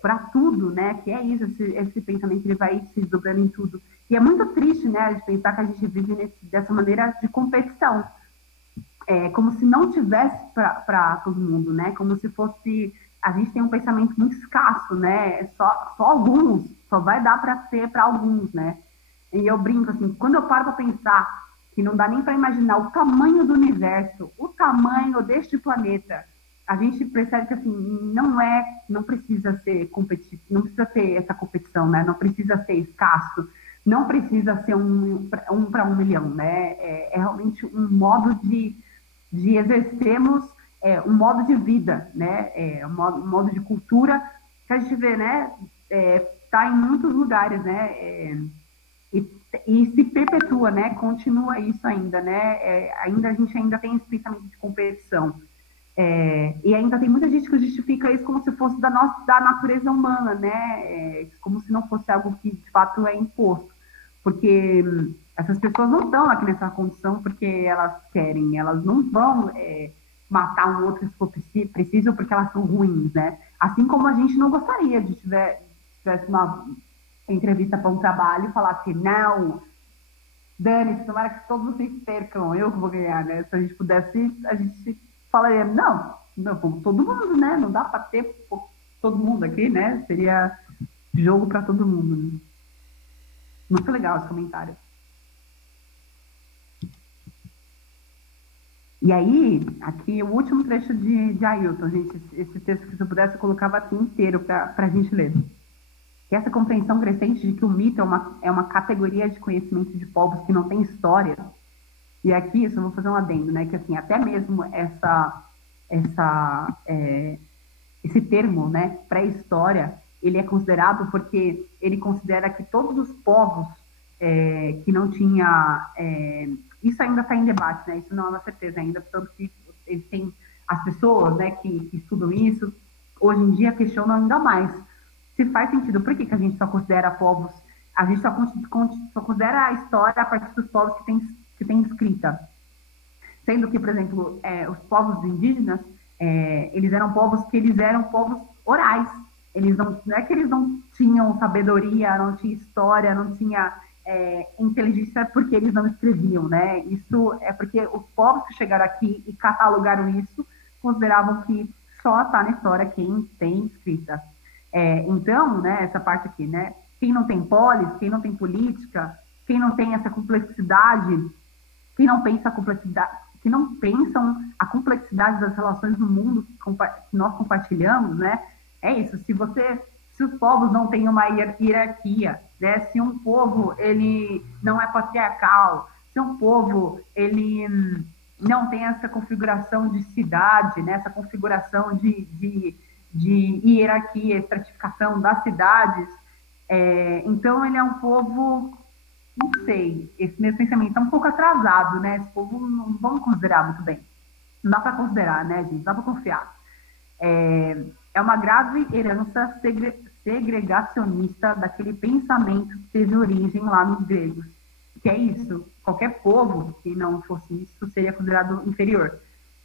para tudo, né, que é isso, esse pensamento ele vai se desdobrando em tudo. E é muito triste, né, de pensar que a gente vive dessa maneira de competição, como se não tivesse para todo mundo, né, como se fosse... A gente tem um pensamento muito escasso, né? Só alguns, só vai dar para ter para alguns, né? E eu brinco assim, quando eu paro para pensar que não dá nem para imaginar o tamanho do universo, o tamanho deste planeta, a gente percebe que assim não precisa ser competitivo, não precisa ter essa competição, né? Não precisa ser escasso, não precisa ser um para 1 milhão, né? É realmente um modo de exercermos um modo de vida, né? Um modo de cultura que a gente vê, né? Tá em muitos lugares, né? E se perpetua, né? Continua isso ainda, né? A gente ainda tem esse pensamento de competição. E ainda tem muita gente que justifica isso como se fosse da natureza humana, né? Como se não fosse algo que de fato é imposto. Porque essas pessoas não estão aqui nessa condição porque elas querem, elas não vão matar um outro se for preciso porque elas são ruins, né? Assim como a gente não gostaria de tivesse uma entrevista para um trabalho e falasse, não, dane-se, tomara que todos vocês percam, eu que vou ganhar, né? Se a gente pudesse, a gente falaria, não, todo mundo, né? Não dá para ter todo mundo aqui, né? Seria jogo para todo mundo, né? Muito legal esse comentário. E aí, aqui o último trecho de Ailton, gente, esse texto que se eu pudesse eu colocava aqui inteiro para a gente ler. Que essa compreensão crescente de que o mito é uma categoria de conhecimento de povos que não tem história. E aqui, isso eu vou fazer um adendo, né? Que assim, até mesmo esse termo, né, pré-história, ele é considerado porque ele considera que todos os povos que não tinha... isso ainda está em debate, né? Isso não é uma certeza ainda, tanto que eles têm as pessoas, né, que estudam isso, hoje em dia questionam ainda mais se faz sentido. Por que a gente só considera povos... A gente só considera a história a partir dos povos que tem escrita. Sendo que, por exemplo, os povos indígenas, eles eram povos orais. Não é que eles não tinham sabedoria, não tinha história, não tinha inteligência porque eles não escreviam, né? Isso é porque os povos que chegaram aqui e catalogaram isso consideravam que só está na história quem tem escrita. Então, né, essa parte aqui, né? Quem não tem polis, quem não tem política, quem não tem essa complexidade, quem não pensa a complexidade, que não pensam a complexidade das relações do mundo que nós compartilhamos, né? É isso. Se os povos não têm uma hierarquia, né? Se um povo ele não é patriarcal, se um povo ele não tem essa configuração de cidade, né? Essa configuração de hierarquia, estratificação das cidades, então ele é um povo, não sei, esse meu pensamento é um pouco atrasado, né? Esse povo não vamos considerar muito bem. Não dá para considerar, né, gente? Não dá para confiar. É uma grave herança segregacionista daquele pensamento que teve origem lá nos gregos. Que é isso. Qualquer povo que não fosse isso seria considerado inferior.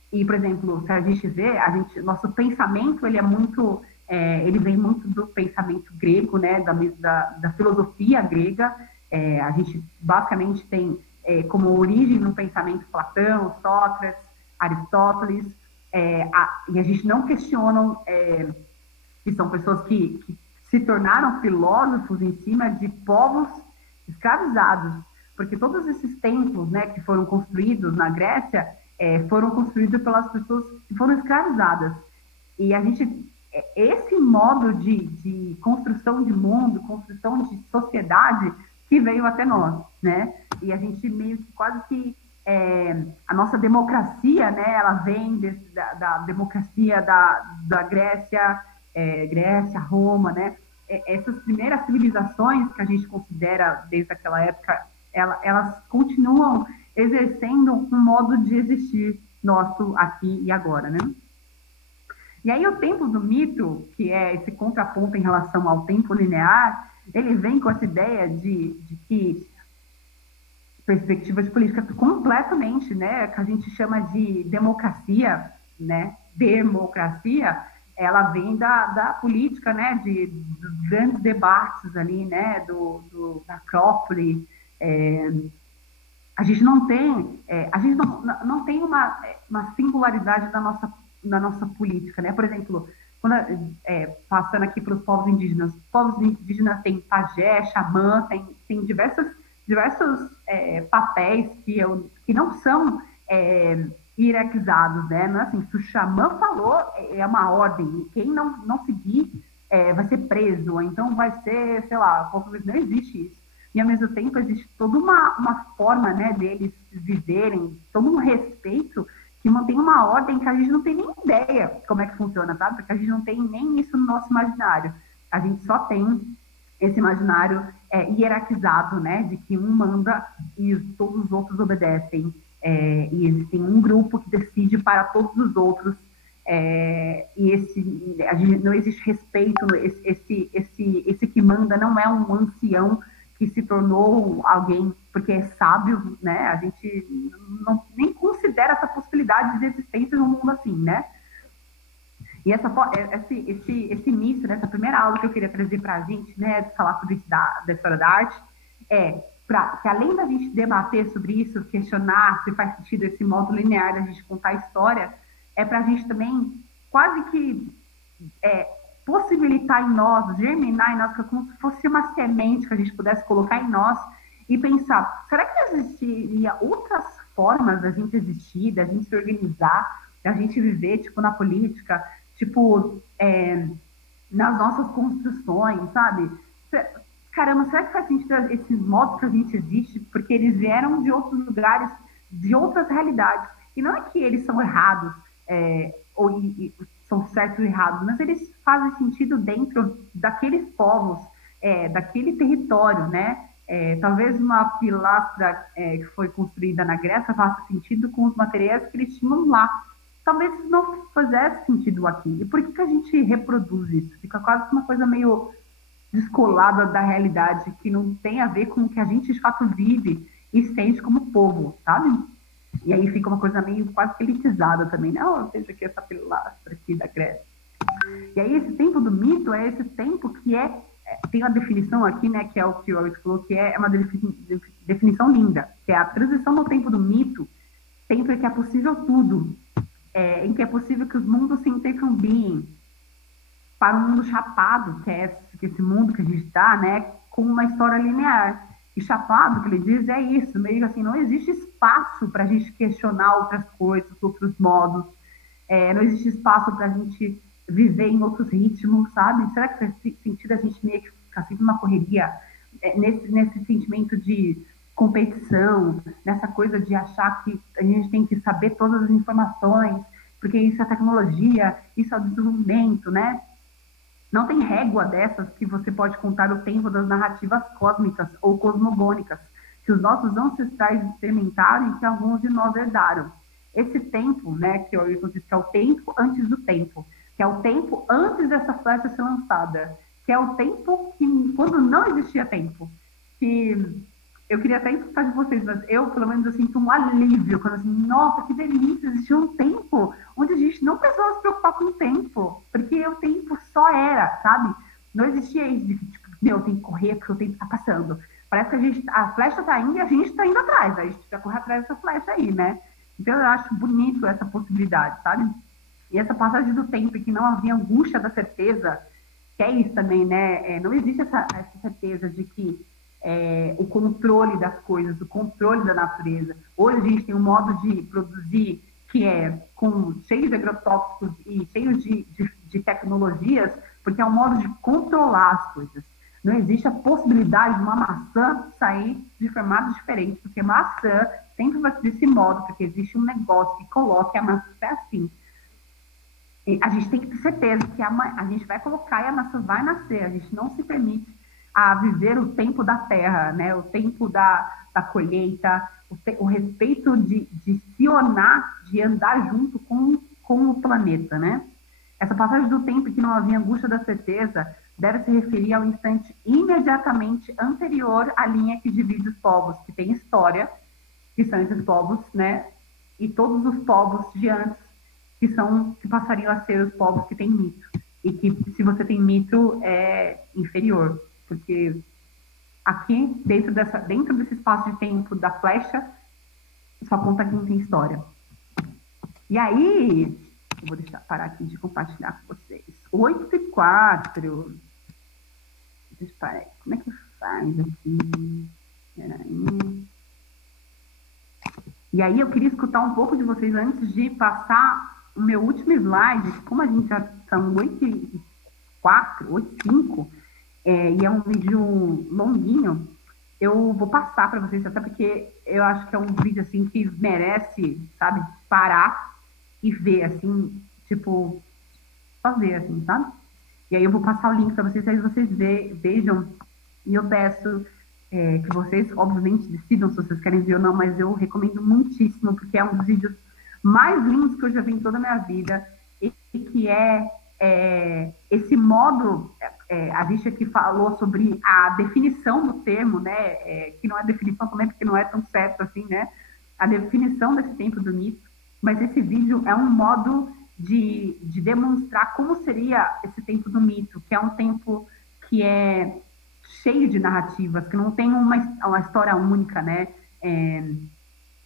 E, por exemplo, se a gente vê, nosso pensamento ele é muito... ele vem muito do pensamento grego, né, da filosofia grega. A gente basicamente tem como origem no pensamento Platão, Sócrates, Aristóteles, e a gente não questiona que são pessoas que se tornaram filósofos em cima de povos escravizados, porque todos esses templos, né, que foram construídos na Grécia foram construídos pelas pessoas que foram escravizadas. E a gente... esse modo de construção de mundo, construção de sociedade que veio até nós, né? E a gente meio que quase que a nossa democracia, né? Ela vem da democracia da Grécia, Roma, né? Essas primeiras civilizações que a gente considera desde aquela época, elas continuam exercendo um modo de existir nosso aqui e agora, né? E aí o tempo do mito, que é esse contraponto em relação ao tempo linear, ele vem com essa ideia de que perspectiva de política completamente, né, que a gente chama de democracia, né, ela vem da política, né, dos grandes debates ali, né, da Acrópole. A gente não tem, não tem uma singularidade da nossa política, né? Por exemplo, passando aqui para os povos indígenas têm pajé, xamã, tem diversos papéis que não são hierarquizados, né? Não é assim, se o xamã falou, é uma ordem, e quem não seguir vai ser preso, ou então vai ser, sei lá, não existe isso. E ao mesmo tempo existe toda uma forma, né, deles viverem, todo um respeito que mantém uma ordem que a gente não tem nem ideia como é que funciona, tá? Porque a gente não tem nem isso no nosso imaginário. A gente só tem esse imaginário hierarquizado, né? De que um manda e todos os outros obedecem. E existe um grupo que decide para todos os outros. Não existe respeito. Esse que manda não é um ancião que se tornou alguém porque é sábio, né? A gente nem considera essa possibilidade de existência num mundo assim, né? E esse início dessa primeira aula que eu queria trazer para a gente, né, de falar sobre isso da história da arte, que além da gente debater sobre isso, questionar se faz sentido esse modo linear da gente contar a história, para a gente também quase que possibilitar em nós, germinar em nós, como se fosse uma semente que a gente pudesse colocar em nós e pensar, será que existiria outras formas da gente existir, da gente se organizar, da gente viver, tipo, na política, tipo, nas nossas construções, sabe? Caramba, será que faz sentido esses modos que a gente existe? Porque eles vieram de outros lugares, de outras realidades. E não é que eles são errados, ou são certos ou errados, mas eles fazem sentido dentro daqueles povos, daquele território, né? Talvez uma pilastra que foi construída na Grécia faça sentido com os materiais que eles tinham lá. Talvez isso não fizesse sentido aqui. E por que a gente reproduz isso? Fica quase uma coisa meio descolada da realidade, que não tem a ver com o que a gente de fato vive e sente como povo, sabe? E aí fica uma coisa meio quase que elitizada também, né? Veja aqui essa pilastra aqui da Grécia. E aí esse tempo do mito é esse tempo que tem uma definição aqui, né, que é o que o Alex falou, que é uma definição linda, que é a transição do tempo do mito, tempo em que é possível tudo, em que é possível que os mundos se intercambiem para um mundo chapado, que é esse mundo que a gente está, né, com uma história linear. E chapado, que ele diz, é isso, meio assim, não existe espaço para a gente questionar outras coisas, outros modos, não existe espaço para a gente viver em outros ritmos, sabe? Será que faz sentido a gente meio que ficar sempre numa correria, nesse sentimento de competição, nessa coisa de achar que a gente tem que saber todas as informações, porque isso é tecnologia, isso é o desenvolvimento, né? Não tem régua dessas que você pode contar o tempo das narrativas cósmicas ou cosmogônicas que os nossos ancestrais experimentaram e que alguns de nós herdaram. Esse tempo, né, que o Ayrton diz que é o tempo antes do tempo, que é o tempo antes dessa flecha ser lançada, que é o tempo que, quando não existia tempo, que eu queria até escutar de vocês, mas eu, pelo menos, eu sinto um alívio, quando assim, nossa, que delícia, existia um tempo onde a gente não precisava se preocupar com o tempo, porque o tempo só era, sabe? Não existia isso de, tipo, meu, tem que correr porque o tempo está passando. Parece que a flecha está indo e a gente está indo atrás, a gente precisa correr atrás dessa flecha aí, né? Então eu acho bonito essa possibilidade, sabe? E essa passagem do tempo em que não havia angústia da certeza, que é isso também, né? Não existe essa certeza de que o controle das coisas, o controle da natureza. Hoje a gente tem um modo de produzir que é cheio de agrotóxicos e cheio de tecnologias, porque é um modo de controlar as coisas. Não existe a possibilidade de uma maçã sair de formato diferente, porque maçã sempre vai ser desse modo, porque existe um negócio que coloca a maçã assim. E a gente tem que ter certeza que a gente vai colocar e a maçã vai nascer. A gente não se permite a viver o tempo da terra, né? O tempo da colheita, o respeito de se ornar, de andar junto com o planeta, né? Essa passagem do tempo que não havia angústia da certeza deve se referir ao instante imediatamente anterior à linha que divide os povos, que tem história, que são esses povos, né? E todos os povos de antes, que passariam a ser os povos que têm mito. E que, se você tem mito, é inferior. Porque aqui, dentro desse espaço de tempo da flecha, só conta quem tem história. E aí, eu vou parar aqui de compartilhar com vocês. 8:04. Deixa eu parar. Como é que faz aqui? Peraí. E aí, eu queria escutar um pouco de vocês antes de passar o meu último slide. Como a gente já são 8:04, 8:05, e é um vídeo longuinho, eu vou passar para vocês, até porque eu acho que é um vídeo, assim, que merece, sabe, parar e ver, assim, tipo, fazer, assim, sabe? E aí eu vou passar o link para vocês, aí vocês vejam, e eu peço que vocês, obviamente, decidam se vocês querem ver ou não, mas eu recomendo muitíssimo, porque é um dos vídeos mais lindos que eu já vi em toda a minha vida, e que esse modo, a gente aqui falou sobre a definição do termo, né, que não é definição também, porque não é tão certo assim, né, a definição desse tempo do mito, mas esse vídeo é um modo de demonstrar como seria esse tempo do mito, que é um tempo que é cheio de narrativas, que não tem uma história única, né,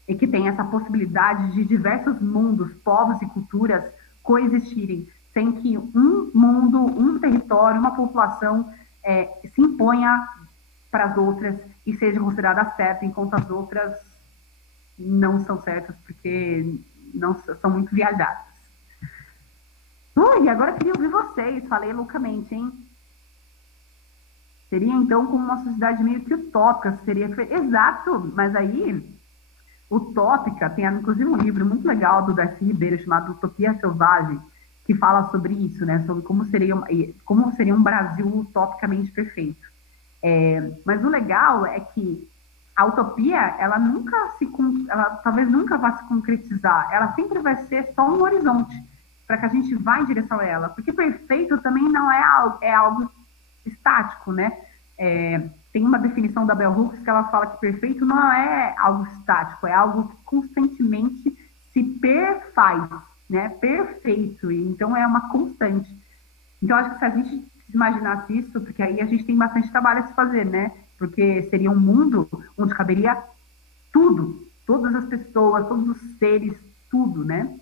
e que tem essa possibilidade de diversos mundos, povos e culturas coexistirem, sem que um mundo, um território, uma população se imponha para as outras e seja considerada certa, enquanto as outras não são certas, porque não são muito viajadas. E agora eu queria ouvir vocês, falei loucamente, hein? Seria, então, como uma sociedade meio que utópica, seria... Exato, mas aí, utópica, tem inclusive um livro muito legal do Darcy Ribeiro, chamado Utopia Selvagem, que fala sobre isso, né? Sobre como seria um Brasil utopicamente perfeito. Mas o legal é que a utopia, ela talvez nunca vá se concretizar. Ela sempre vai ser só um horizonte para que a gente vá em direção a ela. Porque perfeito também não é algo estático, né? Tem uma definição da Bell Hooks que ela fala que perfeito não é algo estático, é algo que constantemente se perfaz, né? Perfeito. Então é uma constante. Então acho que se a gente imaginasse isso, porque aí a gente tem bastante trabalho a se fazer, né? Porque seria um mundo onde caberia tudo, todas as pessoas, todos os seres, tudo, né?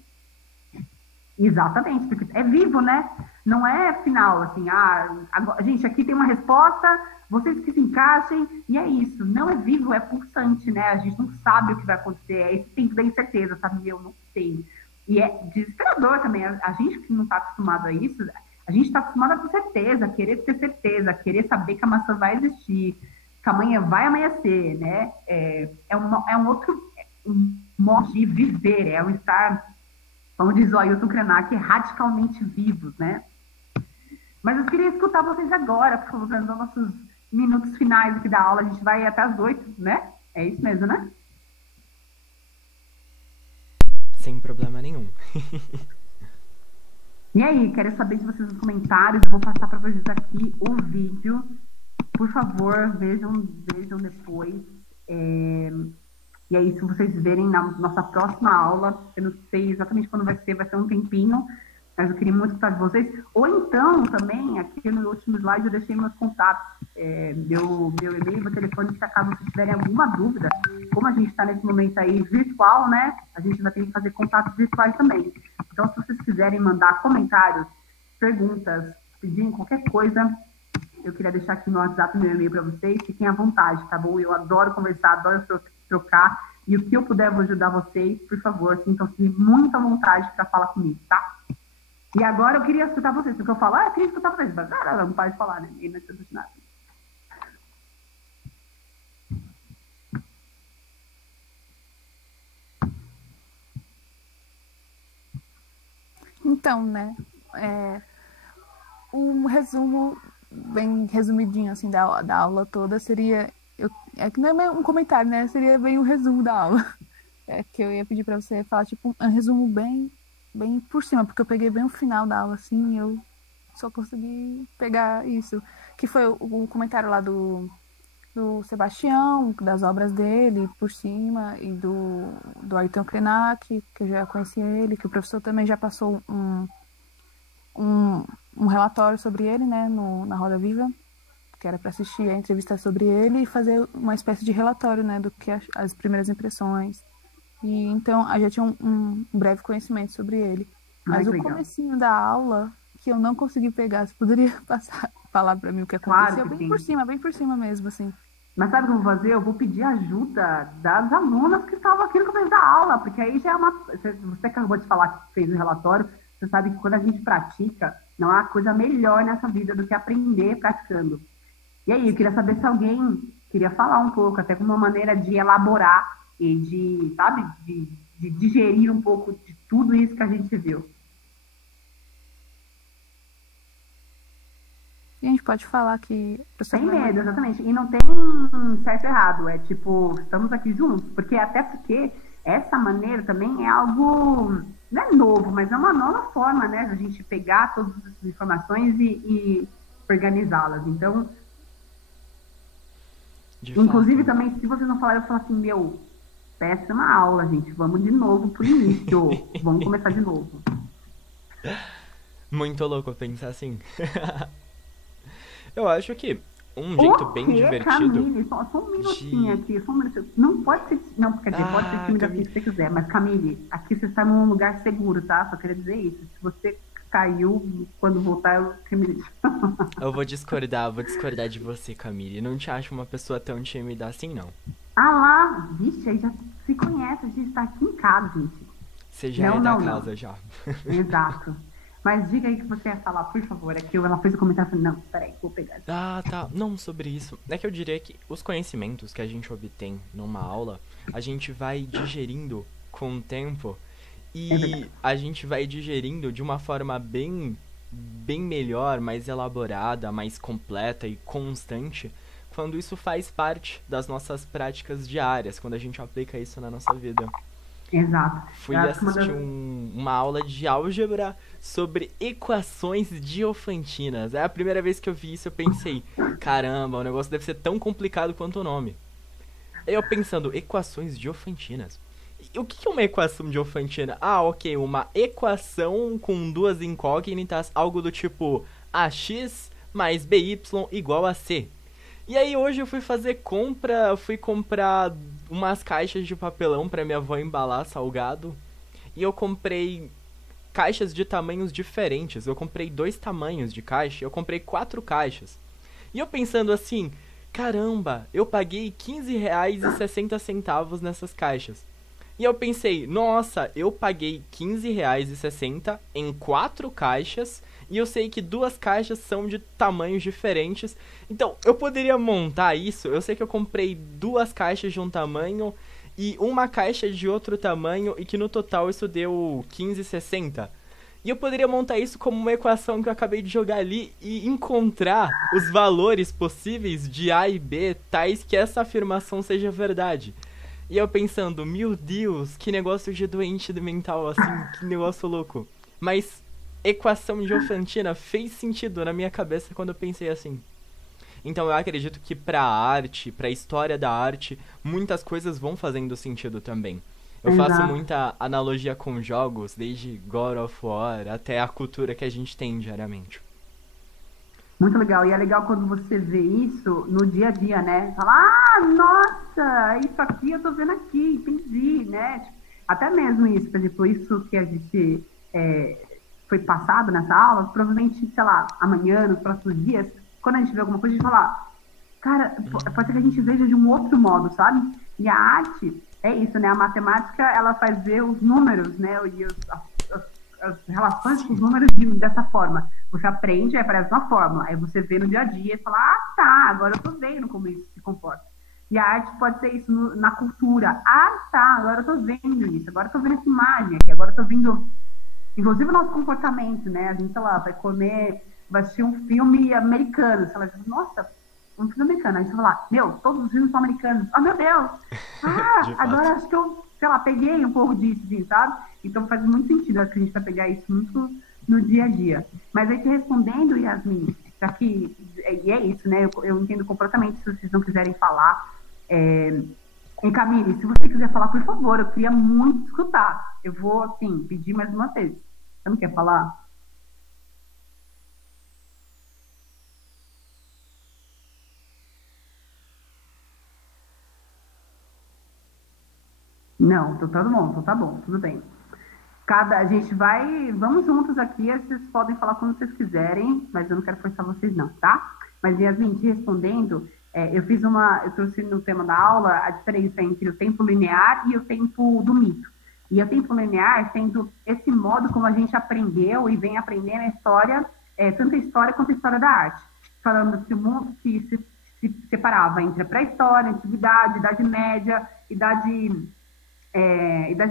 Exatamente, porque é vivo, né? Não é final, assim, gente, aqui tem uma resposta, vocês que se encaixem, e é isso. Não é vivo, é pulsante, né? A gente não sabe o que vai acontecer, é isso tem que dar incerteza, sabe? Eu não sei. E é desesperador também, a gente que não está acostumado a isso, a gente está acostumado a ter certeza, querer ter certeza, querer saber que a maçã vai existir, que amanhã vai amanhecer, né? Um outro modo de viver, é um estar, como diz o Ailton Krenak, radicalmente vivos, né? Mas eu queria escutar vocês agora, por favor, nos nossos minutos finais aqui da aula. A gente vai até as 8, né? É isso mesmo, né? Sem problema nenhum. E aí, quero saber de vocês nos comentários. Eu vou passar para vocês aqui o vídeo. Por favor, vejam depois. E aí, se vocês verem na nossa próxima aula, eu não sei exatamente quando vai ser um tempinho, mas eu queria muito escutar de vocês. Ou então, também, aqui no último slide, eu deixei meus contatos, meu e-mail, meu telefone, que caso vocês tiverem alguma dúvida, como a gente está nesse momento aí virtual, né, a gente vai ter que fazer contatos virtuais também. Então, se vocês quiserem mandar comentários, perguntas, pedirem qualquer coisa, eu queria deixar aqui no WhatsApp meu e-mail para vocês, fiquem à vontade, tá bom? Eu adoro conversar, adoro trocar, e o que eu puder vou ajudar vocês, por favor, sintam-se muito à vontade para falar comigo, tá? E agora eu queria escutar vocês, porque eu falo, eu queria escutar vocês, mas não pode falar, né? Ninguém vai ser nada. Então, né, um resumo bem resumidinho, assim, da aula toda seria, que não é um comentário, né, seria bem um resumo da aula, que eu ia pedir pra você falar, tipo, um resumo bem por cima, porque eu peguei bem o final da aula, assim, eu só consegui pegar isso, que foi o comentário lá do Sebastião, das obras dele, por cima, e do Ailton Krenak, que eu já conhecia ele, que o professor também já passou um relatório sobre ele, né, na Roda Viva, que era para assistir a entrevista sobre ele e fazer uma espécie de relatório, né, do que as primeiras impressões. E então a gente tinha um breve conhecimento sobre ele. Mas o comecinho da aula, que eu não consegui pegar, você poderia falar para mim o que aconteceu? Claro que bem por cima mesmo, assim. Mas sabe o que eu vou fazer? Eu vou pedir ajuda das alunas que estavam aqui no começo da aula, porque aí já é uma... Você acabou de falar que fez o relatório, você sabe que quando a gente pratica, não há coisa melhor nessa vida do que aprender praticando. E aí, eu queria saber se alguém queria falar um pouco, até como uma maneira de elaborar e de, sabe, de digerir um pouco de tudo isso que a gente viu. E a gente pode falar que... Sem medo, exatamente. E não tem certo e errado, é tipo, estamos aqui juntos. Porque essa maneira também é algo, não é novo, mas é uma nova forma, né, da gente pegar todas essas informações e organizá-las. Então, inclusive também, se vocês não falarem, eu falo assim, péssima aula, gente, vamos de novo pro início, vamos começar de novo. Muito louco pensar assim. Eu acho que um jeito bem divertido... Camille, só um minutinho aqui, só um minutinho. Não pode ser... Não, quer dizer, pode ser tímida assim se você quiser, mas Camille, aqui você está num lugar seguro, tá? Só queria dizer isso. Se você caiu, quando voltar, eu termino. Eu vou discordar de você, Camille. Não te acho uma pessoa tão tímida assim, não. Ah lá, vixe, aí já se conhece, a gente está aqui em casa, gente. Você já é da casa, já. Exato. Mas diga aí o que você ia falar, por favor. É que ela fez o comentário e falei, não, peraí, vou pegar. Tá. Não, sobre isso. É que eu diria que os conhecimentos que a gente obtém numa aula, a gente vai digerindo com o tempo e a gente vai digerindo de uma forma bem melhor, mais elaborada, mais completa e constante, quando isso faz parte das nossas práticas diárias, quando a gente aplica isso na nossa vida. Exato. Fui assistir uma aula de álgebra sobre equações diofantinas. É a primeira vez que eu vi isso, eu pensei, caramba, o negócio deve ser tão complicado quanto o nome. Aí eu pensando, equações diofantinas. E o que é uma equação diofantina? Ah, ok, uma equação com duas incógnitas, algo do tipo ax mais by igual a c. E aí hoje eu fui fazer fui comprar umas caixas de papelão pra minha avó embalar salgado. E eu comprei caixas de tamanhos diferentes. Eu comprei 2 tamanhos de caixa, eu comprei 4 caixas. E eu pensando assim, caramba, eu paguei R$15,60 nessas caixas. E eu pensei, nossa, eu paguei R$15,60 em 4 caixas, e eu sei que 2 caixas são de tamanhos diferentes. Então, eu poderia montar isso. Eu sei que eu comprei 2 caixas de um tamanho e uma caixa de outro tamanho, e que no total isso deu R$15,60. E eu poderia montar isso como uma equação que eu acabei de jogar ali e encontrar os valores possíveis de A e B, tais que essa afirmação seja verdade. E eu pensando, meu Deus, que negócio de doente mental, assim, que negócio louco. Mas equação diofantina fez sentido na minha cabeça quando eu pensei assim. Então eu acredito que pra arte, pra história da arte, muitas coisas vão fazendo sentido também. Eu faço muita analogia com jogos, desde God of War até a cultura que a gente tem diariamente. Muito legal. E é legal quando você vê isso no dia a dia, né? Fala, nossa, isso aqui eu tô vendo aqui, entendi, né? Tipo, até mesmo isso, por exemplo, isso que a gente foi passado nessa aula, provavelmente, sei lá, amanhã, nos próximos dias, quando a gente vê alguma coisa, a gente fala, cara, pode ser que a gente veja de um outro modo, sabe? E a arte é isso, né? A matemática, ela faz ver os números, né? E as relações com os números dessa forma. Você aprende, aí aparece uma fórmula, aí você vê no dia a dia e fala, tá, agora eu tô vendo como isso se comporta. E a arte pode ser isso na cultura. Tá, agora eu tô vendo isso, agora eu tô vendo essa imagem aqui, agora eu tô vendo, inclusive o nosso comportamento, né? A gente, sei lá, vai assistir um filme americano, sei lá, nossa, um filme americano, aí você fala, todos os filmes são americanos. Meu Deus! Agora acho que eu, sei lá, peguei um pouco disso, assim, sabe? Então faz muito sentido, acho que a gente vai pegar isso muito no dia a dia. Mas aí te respondendo, Yasmin, já que, e é isso, né? Eu entendo completamente se vocês não quiserem falar. E Camille, se você quiser falar, por favor, eu queria muito escutar. Eu vou, assim, pedir mais uma vez. Você não quer falar? Não, então tá bom, então tá bom, tudo bem. A gente vamos juntos aqui, vocês podem falar quando vocês quiserem, mas eu não quero forçar vocês não, tá? Mas, Yasmin, te respondendo, eu trouxe no tema da aula a diferença entre o tempo linear e o tempo do mito. E o tempo linear sendo esse modo como a gente aprendeu e vem aprendendo a história, tanto a história quanto a história da arte. Falando que o mundo que se separava entre a pré-história, a antiguidade, Idade Média, Idade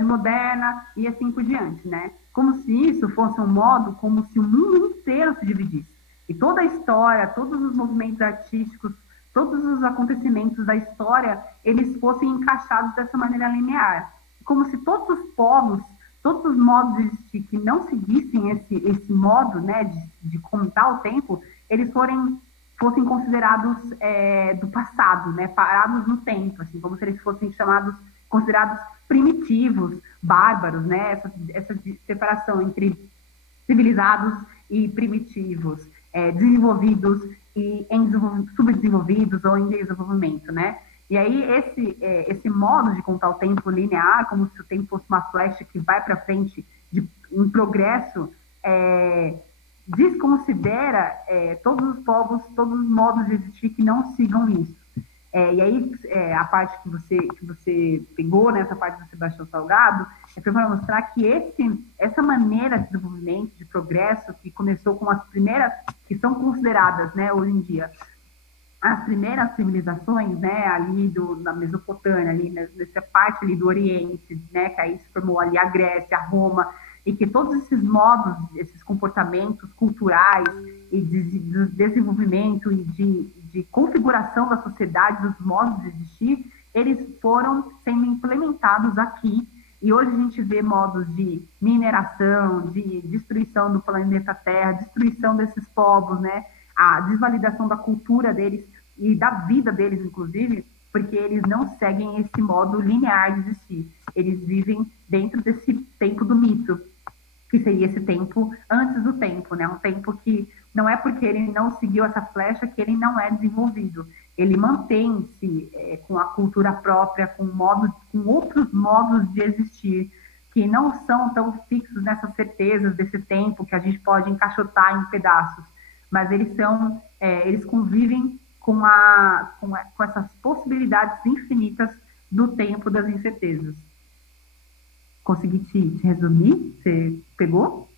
moderna e assim por diante, né? Como se isso fosse um modo, como se o mundo inteiro se dividisse. E toda a história, todos os movimentos artísticos, todos os acontecimentos da história, eles fossem encaixados dessa maneira linear. Como se todos os povos, todos os modos de existir que não seguissem esse modo, né, de contar o tempo, eles fossem considerados do passado, né, parados no tempo, assim, como se eles fossem considerados primitivos, bárbaros, né? Essa separação entre civilizados e primitivos, desenvolvidos e subdesenvolvidos ou em desenvolvimento, né? E aí esse modo de contar o tempo linear, como se o tempo fosse uma flecha que vai para frente em progresso, desconsidera todos os povos, todos os modos de existir que não sigam isso. E aí, a parte que você pegou, né, essa parte do Sebastião Salgado, foi para mostrar que essa maneira de desenvolvimento, de progresso, que começou com as primeiras, que são consideradas, né, hoje em dia, as primeiras civilizações, né, ali na Mesopotâmia, ali nessa parte ali do Oriente, né, que aí se formou ali a Grécia, a Roma, e que todos esses modos, esses comportamentos culturais e de desenvolvimento e de configuração da sociedade, dos modos de existir, eles foram sendo implementados aqui. E hoje a gente vê modos de mineração, de destruição do planeta Terra, destruição desses povos, né? A desvalidação da cultura deles e da vida deles, inclusive, porque eles não seguem esse modo linear de existir. Eles vivem dentro desse tempo do mito, que seria esse tempo antes do tempo, né? Um tempo que não é porque ele não seguiu essa flecha que ele não é desenvolvido. Ele mantém-se com a cultura própria, com outros modos de existir, que não são tão fixos nessas certezas desse tempo que a gente pode encaixotar em pedaços, mas eles convivem com essas possibilidades infinitas do tempo das incertezas. Consegui te resumir? Você pegou?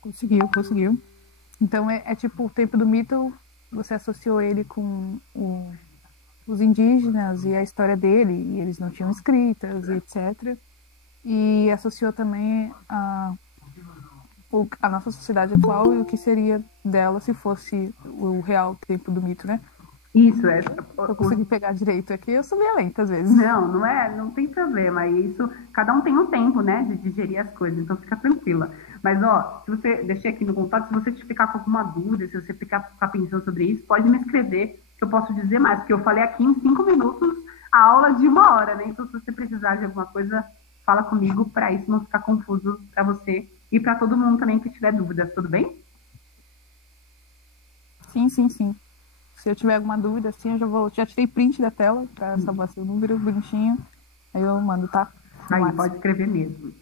Conseguiu. Então é tipo o tempo do mito, você associou ele com os indígenas e a história dele, e eles não tinham escritas e etc. E associou também a nossa sociedade atual e o que seria dela se fosse o real tempo do mito, né? Isso, Eu consegui pegar direito aqui, eu sou meio lenta às vezes. Não tem problema. E isso, cada um tem um tempo, né, de digerir as coisas, então fica tranquila. Mas, se você, deixei aqui no contato, se você ficar com alguma dúvida, se você ficar pensando sobre isso, pode me escrever, que eu posso dizer mais, porque eu falei aqui em 5 minutos a aula de 1 hora, né? Então, se você precisar de alguma coisa, fala comigo, para isso não ficar confuso para você e para todo mundo também que tiver dúvidas, tudo bem? Sim. Se eu tiver alguma dúvida, assim, já tirei print da tela para salvar seu número bonitinho. Aí eu mando, tá? Aí, pode escrever mesmo.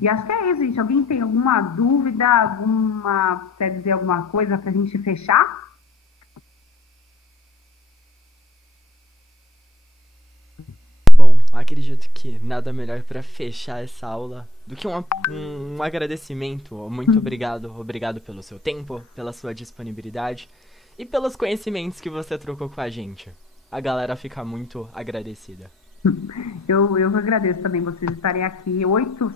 E acho que é isso, gente. Alguém tem alguma dúvida, quer dizer alguma coisa pra gente fechar? Bom, acredito que nada melhor para fechar essa aula do que um agradecimento. Muito obrigado pelo seu tempo, pela sua disponibilidade e pelos conhecimentos que você trocou com a gente. A galera fica muito agradecida. Eu agradeço também vocês estarem aqui,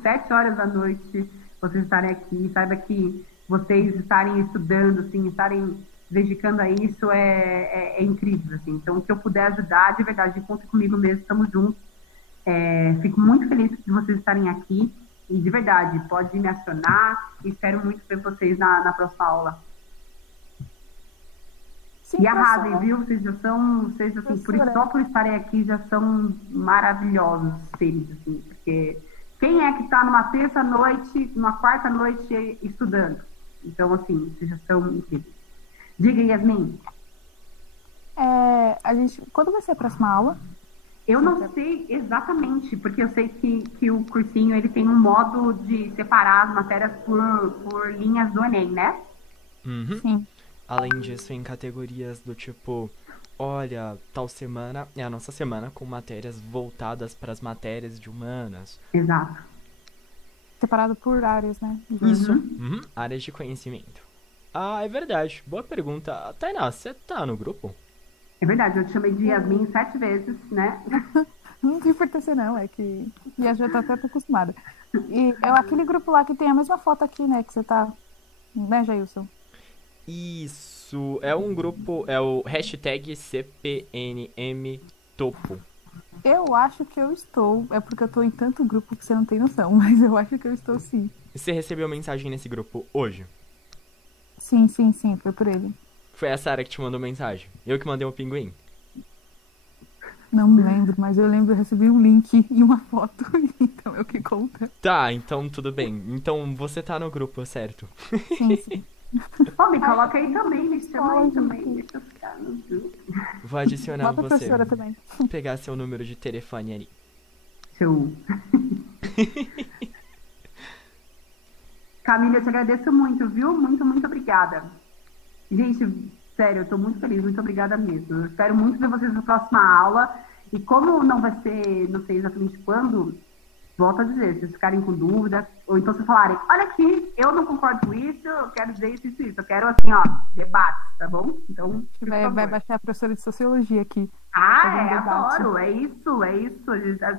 7 horas da noite, vocês estarem aqui. Saiba que vocês estarem estudando, assim, estarem dedicando a isso é incrível, assim. Então, se eu puder ajudar, de verdade, conta comigo mesmo, estamos juntos. Fico muito feliz de vocês estarem aqui e, de verdade, pode me acionar e espero muito ver vocês na próxima aula. Sim, e arrasem, viu? Vocês assim, só por estarem aqui já são maravilhosos seres, assim, porque quem é que está numa terça-noite, numa quarta-noite estudando? Então, assim, vocês já são incríveis. Diga, Yasmin. Quando vai ser a próxima aula? Eu não sei exatamente, porque eu sei que o cursinho ele tem um modo de separar as matérias por linhas do Enem, né? Uhum. Sim. Além disso, em categorias do tipo, olha, tal semana é a nossa semana com matérias voltadas para as matérias de humanas. Exato. Separado por áreas, né? Isso. Uhum. Áreas de conhecimento. Ah, é verdade. Boa pergunta. Tainá, você tá no grupo? É verdade, eu te chamei de Yasmin 7 vezes, né? Não tem importância não, é que eu já tô até acostumada. E é aquele grupo lá que tem a mesma foto aqui, né? Que você tá, né, Jailson? Isso, é um grupo, é o hashtag CPNMTopo. Eu acho que eu estou, é porque eu tô em tanto grupo que você não tem noção, mas eu acho que eu estou sim. Você recebeu mensagem nesse grupo hoje? Sim, foi por ele. Foi a Sara que te mandou mensagem? Eu que mandei um pinguim? Não me lembro, mas eu lembro, eu recebi um link e uma foto, então é o que conta. Tá, então tudo bem. Então você tá no grupo, certo? Sim. Me coloca aí também, me chama aí também, deixa eu ficar no grupo. Vou adicionar Bota a você. professora também. Pegar seu número de telefone ali. Show. Camila, eu te agradeço muito, viu? Muito, muito obrigada. Gente, sério, eu tô muito feliz, muito obrigada mesmo. Eu espero muito ver vocês na próxima aula. E como não vai ser, não sei exatamente quando, volto a dizer, se vocês ficarem com dúvida, ou então se falarem, olha aqui, eu não concordo com isso, eu quero dizer isso, isso, isso. Eu quero, assim, ó, debate, tá bom? Então, vai baixar a professora de sociologia aqui. Adoro, é isso.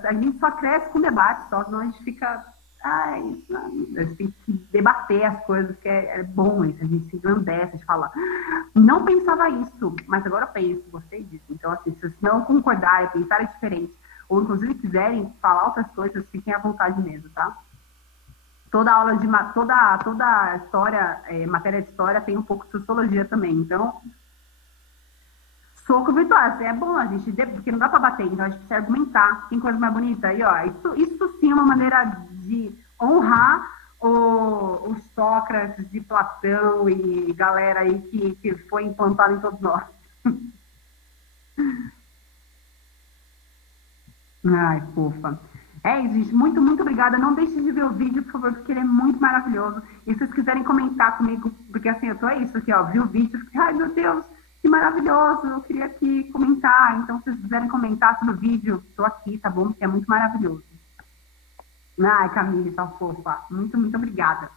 A gente só cresce com debate, só senão a gente fica... a gente tem que debater as coisas, que é bom isso, a gente se engrandece, a gente fala, não pensava isso, mas agora eu penso, gostei disso. Então, assim, se vocês não concordarem, pensarem diferente, ou inclusive quiserem falar outras coisas, fiquem à vontade mesmo, tá? Toda aula de toda história, matéria de história tem um pouco de sociologia também, então soco virtual, assim, é bom a gente, porque não dá para bater, então a gente precisa argumentar, tem coisa mais bonita aí, ó, isso sim é uma maneira de honrar o Sócrates, de Platão e galera aí que foi implantado em todos nós. Ai, fofa. É isso, gente. Muito, muito obrigada. Não deixe de ver o vídeo, por favor, porque ele é muito maravilhoso. E se vocês quiserem comentar comigo, porque assim, eu tô isso aqui, ó, vi o vídeo, fiquei, ai, meu Deus, que maravilhoso, eu queria aqui comentar. Então, se vocês quiserem comentar sobre o vídeo, tô aqui, tá bom? Porque é muito maravilhoso. Ai, Camille, tá fofa. Muito, muito obrigada.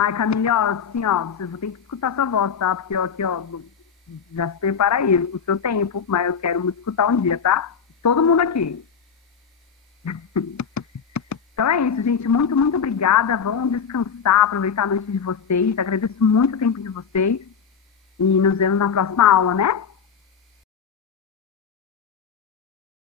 Ai, Camille, ó, assim, ó, vocês vão ter que escutar sua voz, tá? Porque, ó, aqui, ó, já se prepara aí, o seu tempo, mas eu quero muito escutar um dia, tá? Todo mundo aqui. Então é isso, gente. Muito, muito obrigada. Vão descansar, aproveitar a noite de vocês. Agradeço muito o tempo de vocês. E nos vemos na próxima aula, né?